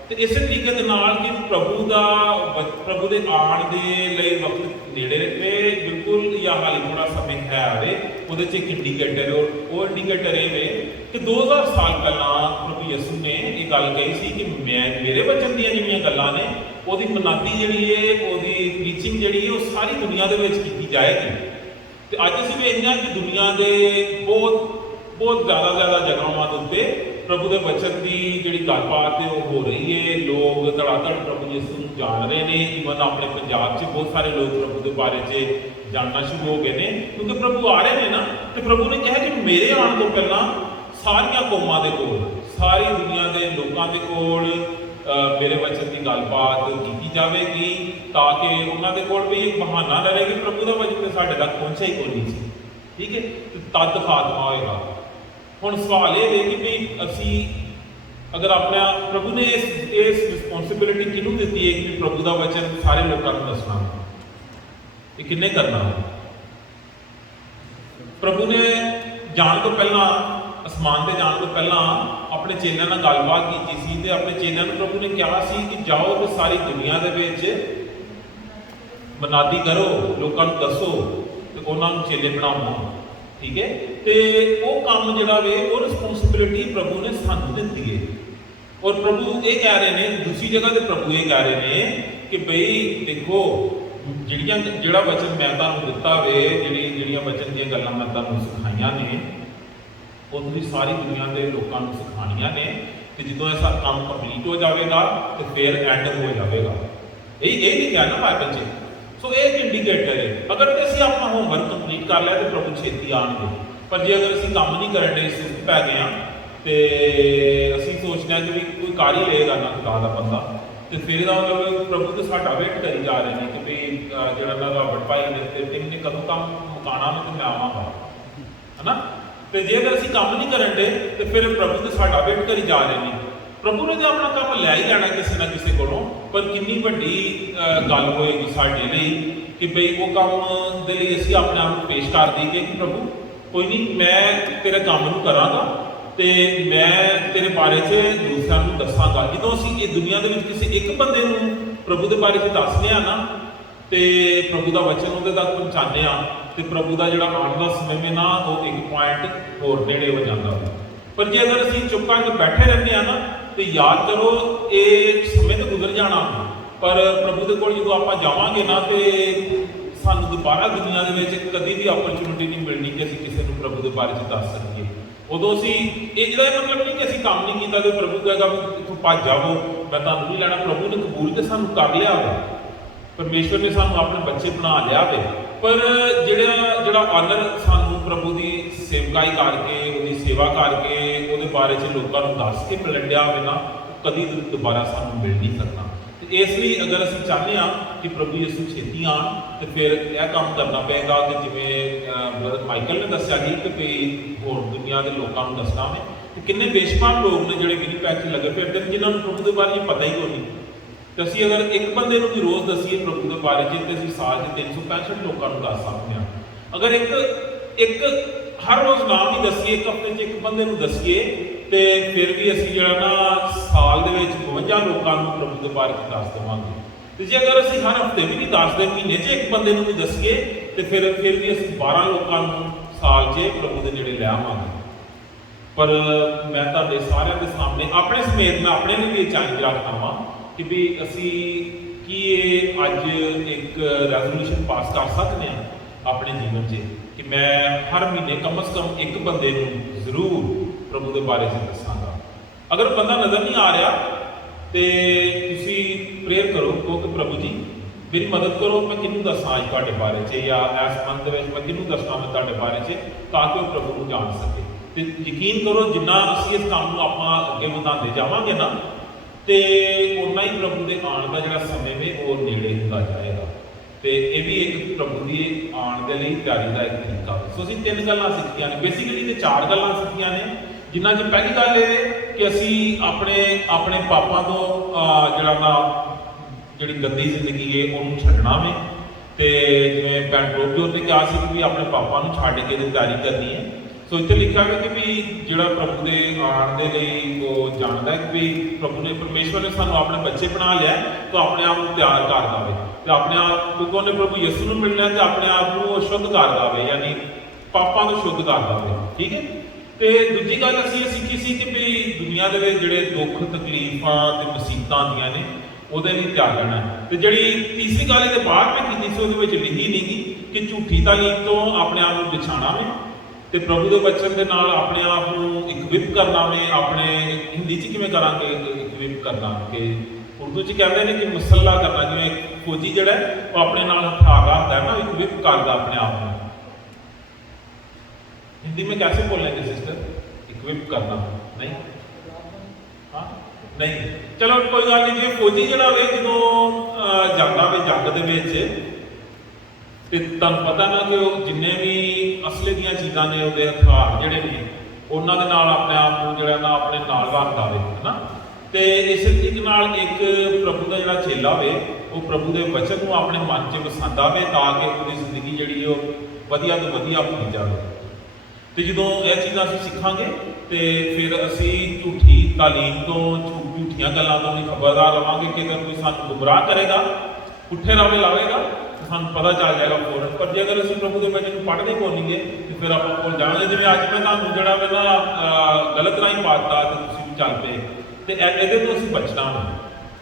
ਤੇ ਇਸੇ ਤਰੀਕੇ ਦੇ ਨਾਲ ਕਿ ਪ੍ਰਭੂ ਦੇ ਆਉਣ ਦੇ ਲਈ ਵਕਤ ਨੇੜੇ ਤੇ ਬਿਲਕੁਲ ਜਾਂ ਹਾਲੇ ਥੋੜਾ ਸਮੇਂ ਹੈ ਆਵੇ, ਉਹਦੇ 'ਚ ਇੱਕ ਇੰਡੀਕੇਟਰ, ਉਹ ਇੰਡੀਕੇਟਰ ਇਹ ਵੇ ਕਿ 2000 ਸਾਲ ਪਹਿਲਾਂ ਪ੍ਰਭੂ ਯਿਸੂ ਨੇ ਇਹ ਗੱਲ ਕਹੀ ਸੀ ਕਿ ਮੇਰੇ ਵਚਨ ਦੀਆਂ ਜਿਹੜੀਆਂ ਗੱਲਾਂ ਨੇ ਉਹਦੀ ਮਨਾਦੀ ਜਿਹੜੀ ਹੈ, ਉਹਦੀ ਪ੍ਰੀਚਿੰਗ ਜਿਹੜੀ ਹੈ ਉਹ ਸਾਰੀ ਦੁਨੀਆ ਦੇ ਵਿੱਚ ਕੀਤੀ ਜਾਏਗੀ। ਤੇ ਅੱਜ ਅਸੀਂ ਵੇਖਦੇ ਹਾਂ ਕਿ ਦੁਨੀਆ ਦੇ ਬਹੁਤ ਜ਼ਿਆਦਾ ਜਗ੍ਹਾਵਾਂ ਦੇ ਉੱਤੇ ਪ੍ਰਭੂ ਦੇ ਵਚਨ ਦੀ ਜਿਹੜੀ ਗੱਲਬਾਤ ਹੈ ਉਹ ਹੋ ਰਹੀ ਹੈ। ਲੋਕ ਧੜਾਧੜ ਪ੍ਰਭੂ ਯਿਸੂ ਨੂੰ ਜਾਣ ਰਹੇ ਨੇ। ਈਵਨ ਆਪਣੇ ਪੰਜਾਬ 'ਚ ਬਹੁਤ ਸਾਰੇ ਲੋਕ ਪ੍ਰਭੂ ਦੇ ਬਾਰੇ 'ਚ ਜਾਣਨਾ ਸ਼ੁਰੂ ਹੋ ਗਏ ਨੇ, ਕਿਉਂਕਿ ਪ੍ਰਭੂ ਆ ਰਹੇ ਨੇ ਨਾ। ਤੇ ਪ੍ਰਭੂ ਨੇ ਕਿਹਾ ਕਿ ਮੇਰੇ ਆਉਣ ਤੋਂ ਪਹਿਲਾਂ ਸਾਰੀਆਂ ਕੌਮਾਂ ਦੇ ਕੋਲ, ਸਾਰੀ ਦੁਨੀਆ ਦੇ ਲੋਕਾਂ ਦੇ ਕੋਲ ਮੇਰੇ ਵਚਨ ਦੀ ਗੱਲਬਾਤ ਕੀਤੀ ਜਾਵੇਗੀ, ਤਾਂ ਕਿ ਉਹਨਾਂ ਦੇ ਕੋਲ ਵੀ ਇੱਕ ਬਹਾਨਾ ਨਾ ਰਹੇ ਕਿ ਪ੍ਰਭੂ ਦਾ ਵਚਨ ਤੇ ਸਾਡੇ ਤੱਕ ਪਹੁੰਚਿਆ ਹੀ ਕੋਈ ਨਹੀਂ ਸੀ। ਠੀਕ ਹੈ, ਤਦ ਖਾਤਮਾ ਹੋਏਗਾ। ਹੁਣ ਸਵਾਲ ਇਹ ਹੈ ਕਿ ਵੀ ਅਸੀਂ ਅਗਰ ਆਪਣਾ ਪ੍ਰਭੂ ਨੇ ਇਸ ਰਿਸਪੌਂਸਿਬਿਲਿਟੀ ਕਿਹਨੂੰ ਦਿੱਤੀ ਹੈ ਕਿ ਪ੍ਰਭੂ ਦਾ ਵਚਨ ਸਾਰੇ ਲੋਕਾਂ ਨੂੰ ਦੱਸਣਾ, ਇਹ ਕਿੰਨੇ ਕਰਨਾ ਹੈ? ਪ੍ਰਭੂ ਨੇ ਜਾਣ ਤੋਂ ਪਹਿਲਾਂ, ਅਸਮਾਨ ਤੇ ਜਾਣ ਤੋਂ ਪਹਿਲਾਂ ਆਪਣੇ ਚੇਲਿਆਂ ਨਾਲ ਗੱਲਬਾਤ ਕੀਤੀ ਸੀ ਤੇ ਆਪਣੇ ਚੇਲਿਆਂ ਨੂੰ ਪ੍ਰਭੂ ਨੇ ਕਿਹਾ ਸੀ ਕਿ ਜਾਓ ਤੇ ਸਾਰੀ ਦੁਨੀਆ ਦੇ ਵਿੱਚ ਮਨਾਦੀ ਕਰੋ, ਲੋਕਾਂ ਨੂੰ ਦੱਸੋ ਤੇ ਉਹਨਾਂ ਨੂੰ ਚੇਲੇ ਬਣਾਓ। ਠੀਕ ਹੈ, ਤੇ ਉਹ ਕੰਮ ਜਿਹੜਾ ਵੇ ਉਹ ਰਿਸਪੌਂਸਿਬਿਲਿਟੀ ਪ੍ਰਭੂ ਨੇ ਸਾਨੂੰ ਦਿੱਤੀ ਹੈ। ਔਰ ਪ੍ਰਭੂ ਇਹ ਕਹਿ ਰਹੇ ਨੇ, ਦੂਸਰੀ ਜਗ੍ਹਾ ਤੇ ਪ੍ਰਭੂ ਇਹ ਕਹਿ ਰਹੇ ਨੇ ਕਿ ਬਈ ਦੇਖੋ ਜਿਹੜਾ ਵਚਨ ਮੈਂ ਤੁਹਾਨੂੰ ਦਿੱਤਾ ਵੇ, ਜਿਹੜੀਆਂ ਵਚਨ ਦੀਆਂ ਗੱਲਾਂ ਮੈਂ ਤੁਹਾਨੂੰ ਸਿਖਾਈਆਂ ਨੇ ਉਹ ਤੁਸੀਂ ਸਾਰੀ ਦੁਨੀਆ ਦੇ ਲੋਕਾਂ ਨੂੰ ਸਿਖਾਉਣੀਆਂ ਨੇ, ਤੇ ਜਦੋਂ ਇਹ ਸਾਰਾ ਕੰਮ ਕੰਪਲੀਟ ਹੋ ਜਾਵੇਗਾ ਤੇ ਫਿਰ ਐਂਡ ਹੋ ਜਾਵੇਗਾ। ਇਹ ਨਹੀਂ ਕਿਹਾ ਨਾ ਬਾਈਬਲ 'ਚ। ਸੋ ਇਹ ਇੱਕ ਇੰਡੀਕੇਟਰ ਹੈ। ਅਗਰ ਤੇ ਅਸੀਂ ਆਪਣਾ ਹੋਮਵਰਕ ਕੰਪਲੀਟ ਕਰ ਲਿਆ ਤੇ ਪ੍ਰਭੂ ਛੇਤੀ ਆਉਣਗੇ, ਪਰ ਜੇ ਅਗਰ ਅਸੀਂ ਕੰਮ ਨਹੀਂ ਕਰਨ ਦੇ, ਸੁਸਤ ਪੈ ਗਏ ਹਾਂ ਤੇ ਅਸੀਂ ਸੋਚਦੇ ਹਾਂ ਕਿ ਵੀ ਕੋਈ ਕਰ ਹੀ ਲਏਗਾ ਨਾ ਖੁਦਾ ਦਾ ਬੰਦਾ, ਤੇ ਫਿਰ ਇਹਦਾ ਮਤਲਬ ਪ੍ਰਭੂ ਤੇ ਸਾਡਾ ਵੇਟ ਕਰੀ ਜਾ ਰਹੇ ਨੇ ਕਿ ਵੀ ਜਿਹੜਾ ਨਾ ਰਾਬਰਟ ਭਾਈ ਨੇ ਤੇ ਨੇ ਕਦੋਂ ਕੰਮ ਮੁਕਾਣਾ ਮੈਂ ਤੇ ਮੈਂ ਆਵਾਂਗਾ, ਹਨਾ। ਤੇ ਜੇ ਅਗਰ ਅਸੀਂ ਕੰਮ ਨਹੀਂ ਕਰਨ ਦੇ ਤੇ ਫਿਰ ਪ੍ਰਭੂ ਤੇ ਸਾਡਾ ਵੇਟ ਕਰੀ ਜਾ ਰਹੇ ਨੇ। ਪ੍ਰਭੂ ਨੇ ਤਾਂ ਆਪਣਾ ਕੰਮ ਲੈ ਹੀ ਲੈਣਾ ਕਿਸੇ ਨਾ ਕਿਸੇ ਕੋਲੋਂ, ਪਰ ਕਿੰਨੀ ਵੱਡੀ ਗੱਲ ਹੋਏਗੀ ਸਾਡੇ ਲਈ ਕਿ ਬਈ ਉਹ ਕੰਮ ਦੇ ਲਈ ਅਸੀਂ ਆਪਣੇ ਆਪ ਨੂੰ ਪੇਸ਼ ਕਰ ਦਈਏ ਕਿ ਪ੍ਰਭੂ ਕੋਈ ਨਹੀਂ, ਮੈਂ ਤੇਰੇ ਕੰਮ ਨੂੰ ਕਰਾਂਗਾ ਤੇ ਮੈਂ ਤੇਰੇ ਬਾਰੇ 'ਚ ਦੂਸਰਿਆਂ ਨੂੰ ਦੱਸਾਂਗਾ। ਜਦੋਂ ਅਸੀਂ ਇਹ ਦੁਨੀਆ ਦੇ ਵਿੱਚ ਕਿਸੇ ਇੱਕ ਬੰਦੇ ਨੂੰ ਪ੍ਰਭੂ ਦੇ ਬਾਰੇ 'ਚ ਦੱਸਦੇ ਆ ਨਾ ਤੇ ਪ੍ਰਭੂ ਦਾ ਵਚਨ ਉਹਦੇ ਤੱਕ ਪਹੁੰਚਾਉਂਦੇ ਆ, ਤੇ ਪ੍ਰਭੂ ਦਾ ਜਿਹੜਾ ਆਉਣ ਦਾ ਸਮੇਂ ਨਾ ਉਹ ਇੱਕ ਪੁਆਇੰਟ ਹੋਰ ਨੇੜੇ ਹੋ ਜਾਂਦਾ। ਪਰ ਜੇ ਅਗਰ ਅਸੀਂ ਚੁੱਪ ਕਰਕੇ ਬੈਠੇ ਰਹਿੰਦੇ ਆ ਨਾ ਤੇ ਯਾਦ ਕਰੋ ਇਹ ਸਮੇਂ ਤਾਂ ਗੁਜ਼ਰ ਜਾਣਾ, ਪਰ ਪ੍ਰਭੂ ਦੇ ਕੋਲ ਜਦੋਂ ਆਪਾਂ ਜਾਵਾਂਗੇ ਨਾ ਤੇ ਸਾਨੂੰ ਦੁਬਾਰਾ ਦੁਨੀਆ ਦੇ ਵਿੱਚ ਕਦੀ ਵੀ ਓਪਰਚੁਨਿਟੀ ਨਹੀਂ ਮਿਲਣੀ ਕਿ ਅਸੀਂ ਕਿਸੇ ਨੂੰ ਪ੍ਰਭੂ ਦੇ ਬਾਰੇ 'ਚ ਦੱਸ ਸਕੀਏ। ਉਦੋਂ ਅਸੀਂ ਇਹਦਾ ਮਤਲਬ ਨਹੀਂ ਕਿ ਅਸੀਂ ਕੰਮ ਨਹੀਂ ਕੀਤਾ ਤੇ ਪ੍ਰਭੂ ਕਹੇਗਾ ਵੀ ਇੱਥੋਂ ਭੱਜ ਜਾਵੋ, ਮੈਂ ਤੁਹਾਨੂੰ ਨਹੀਂ ਲੈਣਾ। ਪ੍ਰਭੂ ਨੇ ਕਬੂਲ ਤੇ ਸਾਨੂੰ ਕਰ ਲਿਆ ਵਾ, ਪਰਮੇਸ਼ਵਰ ਨੇ ਸਾਨੂੰ ਆਪਣੇ ਬੱਚੇ ਬਣਾ ਲਿਆ ਵੇ, ਪਰ ਜਿਹੜਾ ਆਨਰ ਸਾਨੂੰ ਪ੍ਰਭੂ ਦੀ ਸੇਵਕਾਈ ਕਰਕੇ, ਉਹਦੀ ਸੇਵਾ ਕਰਕੇ, ਉਹਦੇ ਬਾਰੇ 'ਚ ਲੋਕਾਂ ਨੂੰ ਦੱਸ ਕੇ ਮਿਲਣ ਹੋਵੇ ਨਾ, ਕਦੀ ਦੁਬਾਰਾ ਸਾਨੂੰ ਮਿਲ ਨਹੀਂ ਸਕਦਾ। ਤੇ ਇਸ ਲਈ ਅਗਰ ਅਸੀਂ ਚਾਹੁੰਦੇ ਹਾਂ ਕਿ ਪ੍ਰਭੂ ਯਿਸੂ ਛੇਤੀ ਆਉਣ, ਤੇ ਫਿਰ ਇਹ ਕੰਮ ਕਰਨਾ ਪਏਗਾ ਕਿ ਜਿਵੇਂ ਬ੍ਰਦਰ ਮਾਈਕਲ ਨੇ ਦੱਸਿਆ ਸੀ ਕਿ ਵੀ ਹੋਰ ਦੁਨੀਆ ਦੇ ਲੋਕਾਂ ਨੂੰ ਦੱਸਣਾ ਵੇ। ਤੇ ਕਿੰਨੇ ਬੇਸ਼ੁਮਾਰ ਲੋਕ ਨੇ ਜਿਹੜੇ ਵਿਨੀਪੈਗ 'ਚ ਲੱਗੇ ਫਿਰਦੇ ਨੇ ਜਿਨ੍ਹਾਂ ਨੂੰ ਪ੍ਰਭੂ ਦੇ ਬਾਰੇ ਪਤਾ ਹੀ ਕੋਈ ਨਹੀਂ। ਤੇ ਅਸੀਂ ਅਗਰ ਇੱਕ ਬੰਦੇ ਨੂੰ ਵੀ ਰੋਜ਼ ਦੱਸੀਏ ਪ੍ਰਭੂ ਦੇ ਬਾਰੇ 'ਚ, ਤੇ ਅਸੀਂ ਸਾਲ 'ਚ 365 ਲੋਕਾਂ ਨੂੰ ਦੱਸ ਸਕਦੇ ਹਾਂ। ਅਗਰ ਇੱਕ ਹਰ ਰੋਜ਼ ਨਾਮ ਹੀ ਦੱਸੀਏ, ਇੱਕ ਹਫ਼ਤੇ 'ਚ ਇੱਕ ਬੰਦੇ ਨੂੰ ਦੱਸੀਏ, ਤੇ ਫਿਰ ਵੀ ਅਸੀਂ ਜਿਹੜਾ ਨਾ ਸਾਲ ਦੇ ਵਿੱਚ 52 ਲੋਕਾਂ ਨੂੰ ਪ੍ਰਭੂ ਦੇ ਬਾਰੇ 'ਚ ਦੱਸ ਦੇਵਾਂਗੇ। ਤੇ ਜੇ ਅਗਰ ਅਸੀਂ ਹਰ ਹਫ਼ਤੇ ਵੀ ਨਹੀਂ ਦੱਸਦੇ, ਮਹੀਨੇ 'ਚ ਇੱਕ ਬੰਦੇ ਨੂੰ ਵੀ ਦੱਸੀਏ, ਤੇ ਫਿਰ ਵੀ ਅਸੀਂ 12 ਲੋਕਾਂ ਨੂੰ ਸਾਲ 'ਚ ਪ੍ਰਭੂ ਦੇ ਨੇੜੇ ਲੈ ਆਵਾਂਗੇ। ਪਰ ਮੈਂ ਤੁਹਾਡੇ ਸਾਰਿਆਂ ਦੇ ਸਾਹਮਣੇ ਆਪਣੇ ਸਮੇਤ ਮੈਂ ਆਪਣੇ ਲਈ ਵੀ ਇਹ ਚੈਲੰਜ ਰੱਖਦਾ ਵਾਂ ਕਿ ਵੀ ਅਸੀਂ ਕੀ ਇਹ ਅੱਜ ਇੱਕ ਰੈਜ਼ੋਲੂਸ਼ਨ ਪਾਸ ਕਰ ਸਕਦੇ ਹਾਂ ਆਪਣੇ ਜੀਵਨ 'ਚ ਕਿ ਮੈਂ ਹਰ ਮਹੀਨੇ ਕਮ ਸੇ ਕਮ ਇੱਕ ਬੰਦੇ ਨੂੰ ਜ਼ਰੂਰ ਪ੍ਰਭੂ ਦੇ ਬਾਰੇ 'ਚ ਦੱਸਾਂਗਾ। ਅਗਰ ਬੰਦਾ ਨਜ਼ਰ ਨਹੀਂ ਆ ਰਿਹਾ ਤੇ ਤੁਸੀਂ ਪ੍ਰੇਅਰ ਕਰੋ, ਕਹੋ ਕਿ ਪ੍ਰਭੂ ਜੀ ਮੇਰੀ ਮਦਦ ਕਰੋ, ਮੈਂ ਕਿਹਨੂੰ ਦੱਸਾਂ ਅੱਜ ਤੁਹਾਡੇ ਬਾਰੇ 'ਚ, ਜਾਂ ਇਸ ਮੰਥ ਦੇ ਵਿੱਚ ਮੈਂ ਕਿਹਨੂੰ ਦੱਸਣਾ ਮੈਂ ਤੁਹਾਡੇ ਬਾਰੇ 'ਚ, ਤਾਂ ਕਿ ਉਹ ਪ੍ਰਭੂ ਨੂੰ ਜਾਣ ਸਕੇ। ਤੇ ਯਕੀਨ ਕਰੋ ਜਿੰਨਾ ਅਸੀਂ ਇਸ ਕੰਮ ਨੂੰ ਆਪਾਂ ਅੱਗੇ ਵਧਾਉਂਦੇ ਜਾਵਾਂਗੇ ਨਾ, ਤੇ ਉਨਾ ਹੀ ਪ੍ਰਭੂ ਦੇ ਆਉਣ ਦਾ ਜਿਹੜਾ ਸਮੇਂ ਵੇ ਉਹ ਨੇੜੇ ਹੁੰਦਾ ਜਾਏਗਾ। ਤੇ ਇਹ ਵੀ ਇੱਕ ਪ੍ਰਭੂ ਦੀ ਆਉਣ ਦੇ ਲਈ ਤਿਆਰੀ ਦਾ ਇੱਕ ਤਰੀਕਾ ਹੈ। ਸੋ ਅਸੀਂ 3 ਗੱਲਾਂ ਸਿੱਖੀਆਂ ਨੇ, ਬੇਸਿਕਲੀ ਤੇ 4 ਗੱਲਾਂ ਸਿੱਖੀਆਂ ਨੇ, ਜਿਨ੍ਹਾਂ 'ਚ ਪਹਿਲੀ ਗੱਲ ਇਹ ਕਿ ਅਸੀਂ ਆਪਣੇ ਪਾਪਾਂ ਤੋਂ ਜਿਹੜੀ ਗੰਦੀ ਜ਼ਿੰਦਗੀ ਹੈ ਉਹਨੂੰ ਛੱਡਣਾ ਵੇ। ਤੇ ਜਿਵੇਂ ਪੈਂਟਰੋਪਿਓ ਨੇ ਕਿਹਾ ਸੀ ਕਿ ਵੀ ਆਪਣੇ ਪਾਪਾਂ ਨੂੰ ਛੱਡ ਕੇ ਦੀ ਤਿਆਰੀ ਕਰਨੀ ਹੈ। ਸੋ ਇੱਥੇ ਲਿਖਿਆ ਗਿਆ ਕਿ ਵੀ ਜਿਹੜਾ ਪ੍ਰਭੂ ਦੇ ਆਉਣ ਦੇ ਲਈ ਉਹ ਜਾਣਦਾ ਹੈ ਕਿ ਵੀ ਪ੍ਰਭੂ ਨੇ, ਪਰਮੇਸ਼ਵਰ ਨੇ ਸਾਨੂੰ ਆਪਣੇ ਬੱਚੇ ਬਣਾ ਲਿਆ, ਤਾਂ ਆਪਣੇ ਆਪ ਨੂੰ ਤਿਆਰ ਕਰ ਦੇਵੇ ਤੇ ਆਪਣੇ ਆਪ, ਕਿਉਂਕਿ ਉਹਨੇ ਪ੍ਰਭੂ ਯਿਸੂ ਨੂੰ ਮਿਲਣਾ ਤੇ ਆਪਣੇ ਆਪ ਨੂੰ ਉਹ ਸ਼ੁੱਧ ਕਰ ਦੇਵੇ, ਯਾਨੀ ਪਾਪਾਂ ਨੂੰ ਸ਼ੁੱਧ ਕਰ ਦੇਵੇ। ਠੀਕ ਹੈ। ਤੇ ਦੂਜੀ ਗੱਲ ਅਸੀਂ ਸਿੱਖੀ ਸੀ ਕਿ ਵੀ ਦੁਨੀਆ ਦੇ ਵਿੱਚ ਜਿਹੜੇ ਦੁੱਖ ਤਕਲੀਫਾਂ ਤੇ ਮੁਸੀਬਤਾਂ ਆਉਂਦੀਆਂ ਨੇ ਉਹਦੇ ਲਈ ਤਿਆਗਣਾ। ਤੇ ਜਿਹੜੀ ਤੀਸਰੀ ਗੱਲ ਇਹਦੇ ਬਾਅਦ ਮੈਂ ਕੀਤੀ ਸੀ ਉਹਦੇ ਵਿੱਚ ਲਿਖੀ ਨਹੀਂ ਗਈ ਕਿ ਝੂਠੀ ਤਾਲੀਮ ਤੋਂ ਆਪਣੇ ਆਪ ਨੂੰ ਬਚਾਉਣਾ ਵੇ, ਤੇ ਪ੍ਰਭੂ ਦੇ ਬਚਨ ਦੇ ਨਾਲ ਆਪਣੇ ਆਪ ਨੂੰ ਇਕਵਿਪ ਕਰਨਾ ਵੇ। ਆਪਣੇ ਹਿੰਦੀ 'ਚ ਕਿਵੇਂ ਕਰਾਂਗੇ ਇਕਵਿਪ ਕਰਨਾ, ਕਿ ਉਰਦੂ 'ਚ ਕਹਿੰਦੇ ਨੇ ਕਿ ਮਸੱਲਾ ਕਰਨਾ, ਜਿਵੇਂ ਫੌਜੀ ਜਿਹੜਾ ਉਹ ਆਪਣੇ ਨਾਲ ਹਥਿਆਰ ਰੱਖਦਾ ਹੈ ਨਾ, ਇਕਵਿਪ ਕਰਦਾ ਆਪਣੇ ਆਪ ਨੂੰ। हिंदी में कैसे बोलेंगे सिस्टर? इक्विप करना नहीं, हाँ नहीं, चलो कोई गल नहीं। जी फौजी जो जो जाता वे जंग के तुम पता ना कि जिन्ने भी असले दी चीज़ां ने उहदे हथियार जिहड़े ने उन्हां दे नाल अपने आप नूं जिहड़ा ना अपने नाल रखदा वे, है ना। तो इस तरीके नाल एक प्रभु का जिहड़ा चेला वे वो प्रभु के वचन नूं अपने मन च वसांदा वे, ताकि उसकी जिंदगी जिहड़ी वो वधिया तो वधिया होई जाए। तो जो यह चीज़ां असीं सीखांगे तो फिर असी झूठी तालीम तो झूठियां गल्लां तो भी खबरदार रहांगे कि अगर कोई सानूं गुमराह करेगा, पुट्ठे राह लावेगा तो सानूं पता चल जाएगा फौरन। पर जे अगर असीं प्रभु के वचन नूं पढ़ के बोलीए तो फिर आप भुल जाएंगे। जिवें अज मैं तुहानूं जिहड़ा वे ना गलत राही पाता तो तुसीं भी चल पे, तो इहदे तो असीं बचना है।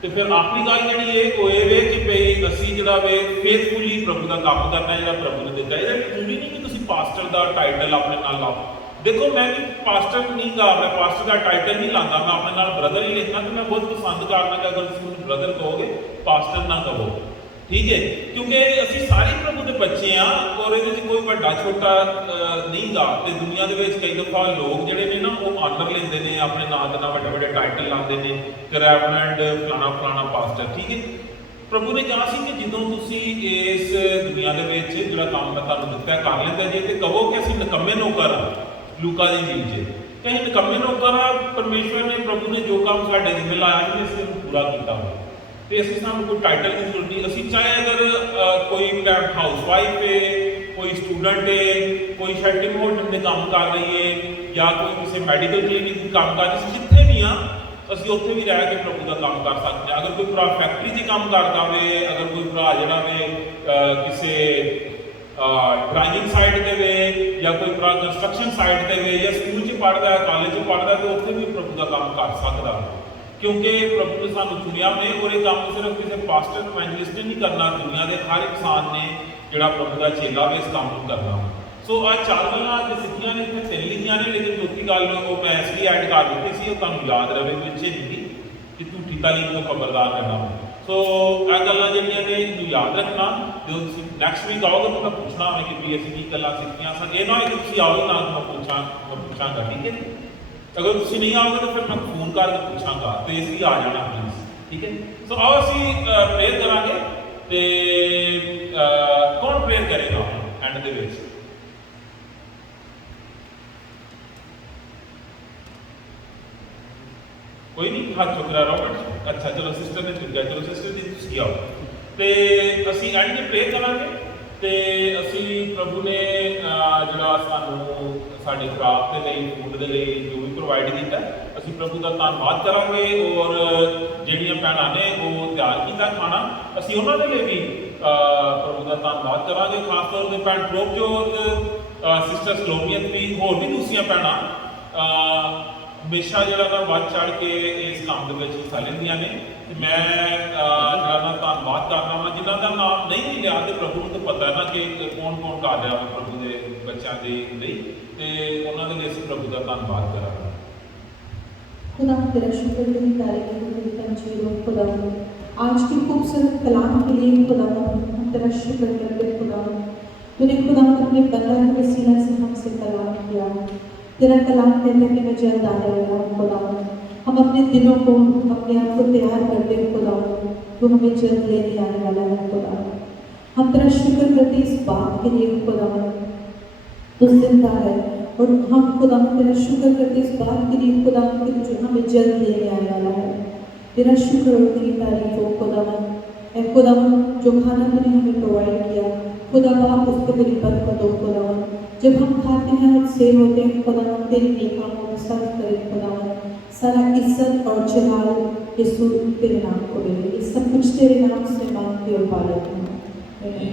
तो फिर आखिरी गल जिहड़ी है वो ये वे कि भई असीं जिहड़ा वे फेथफुली प्रभु का काम करना है, जिहड़ा प्रभु ने दिता है। जरूरी नहीं कि तुसीं पास्टर का टाइटल अपने नाल लाओ। देखो मैं भी पास्टर नहीं गा, मैं पास्टर का टाइटल नहीं लाता, मैं अपने नाल ब्रदर ही लिखना। तो मैं बहुत पसंद करना कि अगर तुसीं मुझे ब्रदर कहोगे, पास्टर ना कहो, ठीक है, क्योंकि असीं सारे प्रभु के बच्चे हाँ और ये कोई बड़ा छोटा नहीं गा। तो दुनिया के कई दफा लोग जोड़े ने ना वो आनर लेंदे ने अपने नाम के नाम बड़े बड़े टाइटल लाते हैं कि रेवरेंड फलाना फलाना पास्टर, ठीक है। प्रभु ने कहा कि जो तुम इस दुनिया के जो काम मैं तुहानूं दिता है कर लेंदा जे, तो कहो कि असीं निकम्मे नौकर हाँ। लूका दी इंजील च कि असीं निकम्मे नौकर हाँ, परमेश्वर ने प्रभु ने जो काम साडे जिम्मे लाया है असीं पूरा किया हो। तो असीं सानूं कोई टाइटल की जरूरत नहीं। असीं चाहे अगर कोई हाउस वाइफ है, कोई स्टूडेंट है, कोई शेटिंग होटल में काम कर रही है, या कोई किसी मेडिकल क्लीनिक में काम कर रही, जिथे भी हाँ ਅਸੀਂ ਉੱਥੇ ਵੀ ਰਹਿ ਕੇ ਪ੍ਰਭੂ ਦਾ ਕੰਮ ਕਰ ਸਕਦੇ ਹਾਂ। ਅਗਰ ਕੋਈ ਭਰਾ ਫੈਕਟਰੀ 'ਚ ਕੰਮ ਕਰਦਾ ਵੇ, ਅਗਰ ਕੋਈ ਭਰਾ ਜਿਹੜਾ ਵੇ ਕਿਸੇ ਡਰਾਈਵਿੰਗ ਸਾਈਡ ਤੇ ਵੇ, ਜਾਂ ਕੋਈ ਭਰਾ ਕੰਸਟਰਕਸ਼ਨ ਸਾਈਡ ਤੇ ਵੇ, ਜਾਂ ਸਕੂਲ 'ਚ ਪੜ੍ਹਦਾ, ਕਾਲਜ 'ਚ ਪੜ੍ਹਦਾ, ਤਾਂ ਉੱਥੇ ਵੀ ਪ੍ਰਭੂ ਦਾ ਕੰਮ ਕਰ ਸਕਦਾ, ਕਿਉਂਕਿ ਪ੍ਰਭੂ ਨੇ ਸਾਨੂੰ ਚੁਣਿਆ ਨੇ। ਔਰ ਇਹ ਕੰਮ ਸਿਰਫ ਕਿਸੇ ਪਾਸਟਰ ਇਵੈਂਜਲਿਸਟ ਨੇ ਨਹੀਂ ਕਰਨਾ, ਦੁਨੀਆ ਦੇ ਹਰ ਇਨਸਾਨ ਨੇ ਜਿਹੜਾ ਪ੍ਰਭੂ ਦਾ ਚੇਲਾ ਵੇ ਇਸ ਕੰਮ ਨੂੰ ਕਰਨਾ। सो आ 4 गल्लां अज सिੱਖੀਆਂ ने, इत्थे 3 लिखियां ने, लेकिन चौथी गल वो मैं इसलिए ऐड कर दी सी, तुहानूं याद रहे पिछे नहीं कि झूठी तालीम तो खबरदार रहना। ਸੋ ਇਹ ਗੱਲਾਂ ਜਿਹੜੀਆਂ ਨੇ ਇਹਨੂੰ ਯਾਦ ਰੱਖਣਾ, ਜਦੋਂ ਤੁਸੀਂ ਨੈਕਸਟ ਵੀਕ ਆਓਗੇ ਤਾਂ ਮੈਂ ਪੁੱਛਣਾ ਹੋਵੇ ਕਿ ਵੀ ਅਸੀਂ ਕੀ ਗੱਲਾਂ ਸਿੱਖੀਆਂ ਸਨ। ਇਹ ਨਾ ਹੋਏ ਕਿ ਤੁਸੀਂ ਆਓਗੇ ਨਾ ਮੈਂ ਪੁੱਛਾਂਗਾ, ਠੀਕ ਹੈ। ਅਗਰ ਤੁਸੀਂ ਨਹੀਂ ਆਓਗੇ ਤਾਂ ਫਿਰ ਮੈਂ ਫੋਨ ਕਰਕੇ ਪੁੱਛਾਂਗਾ ਤੇ ਅਸੀਂ ਆ ਜਾਣਾ ਪਲੀਜ਼, ਠੀਕ ਹੈ। ਸੋ ਆਓ ਅਸੀਂ ਪ੍ਰੇਅਰ ਕਰਾਂਗੇ ਤੇ ਕੌਣ ਪ੍ਰੇਅਰ ਕਰੇਗਾ ਐਂਡ ਦੇ ਵਿੱਚ? ਕੋਈ ਨਹੀਂ, ਹੱਥ ਚੁੱਕ ਰਿਹਾ ਰੋਬਰਟ। ਅੱਛਾ ਚਲੋ ਸਿਸਟਰ ਨੇ ਚੁੱਕਿਆ, ਚਲੋ ਸਿਸਟਰ ਜੀ ਤੁਸੀਂ ਆਓ ਤੇ ਅਸੀਂ ਐਂਡ ਤੇ ਪ੍ਰੇਅਰ ਕਰਾਂਗੇ ਤੇ ਅਸੀਂ ਪ੍ਰਭੂ ਨੇ ਜਿਹੜਾ ਸਾਨੂੰ ਸਾਡੇ ਖੁਰਾਕ ਦੇ ਲਈ, ਫੂਡ ਦੇ ਲਈ ਜੋ ਵੀ ਪ੍ਰੋਵਾਈਡ ਕੀਤਾ, ਅਸੀਂ ਪ੍ਰਭੂ ਦਾ ਧੰਨਵਾਦ ਕਰਾਂਗੇ। ਔਰ ਜਿਹੜੀਆਂ ਭੈਣਾਂ ਨੇ ਉਹ ਤਿਆਰ ਕੀਤਾ ਖਾਣਾ, ਅਸੀਂ ਉਹਨਾਂ ਦੇ ਲਈ ਵੀ ਪ੍ਰਭੂ ਦਾ ਧੰਨਵਾਦ ਕਰਾਂਗੇ। ਖਾਸ ਤੌਰ ਤੇ ਭੈਣ ਪ੍ਰਭਜੋਤ, ਸਿਸਟਰ ਸਲੋਮੀਅਤ ਵੀ, ਹੋਰ ਵੀ ਦੂਸਰੀਆਂ ਭੈਣਾਂ ਹਮੇਸ਼ਾ ਜਿਹੜਾ ਨਾ ਵੱਧ ਚੜ ਕੇ ਇਸ ਕੰਮ ਦੇ ਵਿੱਚ ਹਿੱਸਾ ਲੈਂਦੀਆਂ ਨੇ ਤੇ ਮੈਂ ਜਿਹੜਾ ਨਾ ਧੰਨਵਾਦ ਕਰਦਾ ਹਾਂ। ਜਿਨ੍ਹਾਂ ਦਾ ਨਾਮ ਨਹੀਂ ਵੀ ਲਿਆ ਤੇ ਪ੍ਰਭੂ ਨੂੰ ਤਾਂ ਪਤਾ ਹੈ ਨਾ ਕਿ ਕੌਣ ਕੌਣ ਕਰ ਰਿਹਾ ਪ੍ਰਭੂ ਦੇ ਬੱਚਿਆਂ ਦੇ ਲਈ, ਤੇ ਉਹਨਾਂ ਦੇ ਲਈ ਅਸੀਂ ਪ੍ਰਭੂ ਦਾ ਧੰਨਵਾਦ ਕਰਾਂਗੇ। खुदा तेरा शुक्र तेरी तारीफ तेरी तंजीर हो खुदा, आज के खूबसूरत कलाम के लिए खुदा हम तेरा शुक्र करते हैं खुदा। तूने खुदा अपने बंदा के वसीला से हमसे कलाम किया। तेरा कलाम कहता है कि मैं जल्द आने वाला हूँ खुदा। हम अपने दिलों को, अपने आप को तैयार करते हैं खुदा, तू हमें जल्द लेने आने वाला है खुदा। हम तेरा शुक्र करते इस बात के लिए खुदा, तू जिंदा है। और हम खुदा तेरा शुक्र करते इस बात के लिए खुदा कि तुझे हमें जल्द लेने आने वाला है। तेरा शुक्र और तेरी तारीफ हो खुदा। ऐ खुदा जो खाना तूने हमें प्रोवाइड किया खुदा आप उस पर तेरी बरकत हो खुदा। जब हम खाते हैं और सेव होते हैं खुदा, तेरी नेकामों में सर्व करें खुदा। सारा इज्जत और जलाल यीशु तेरे नाम को मिले। ये सब कुछ तेरे नाम से मांगते और पा लेते हैं।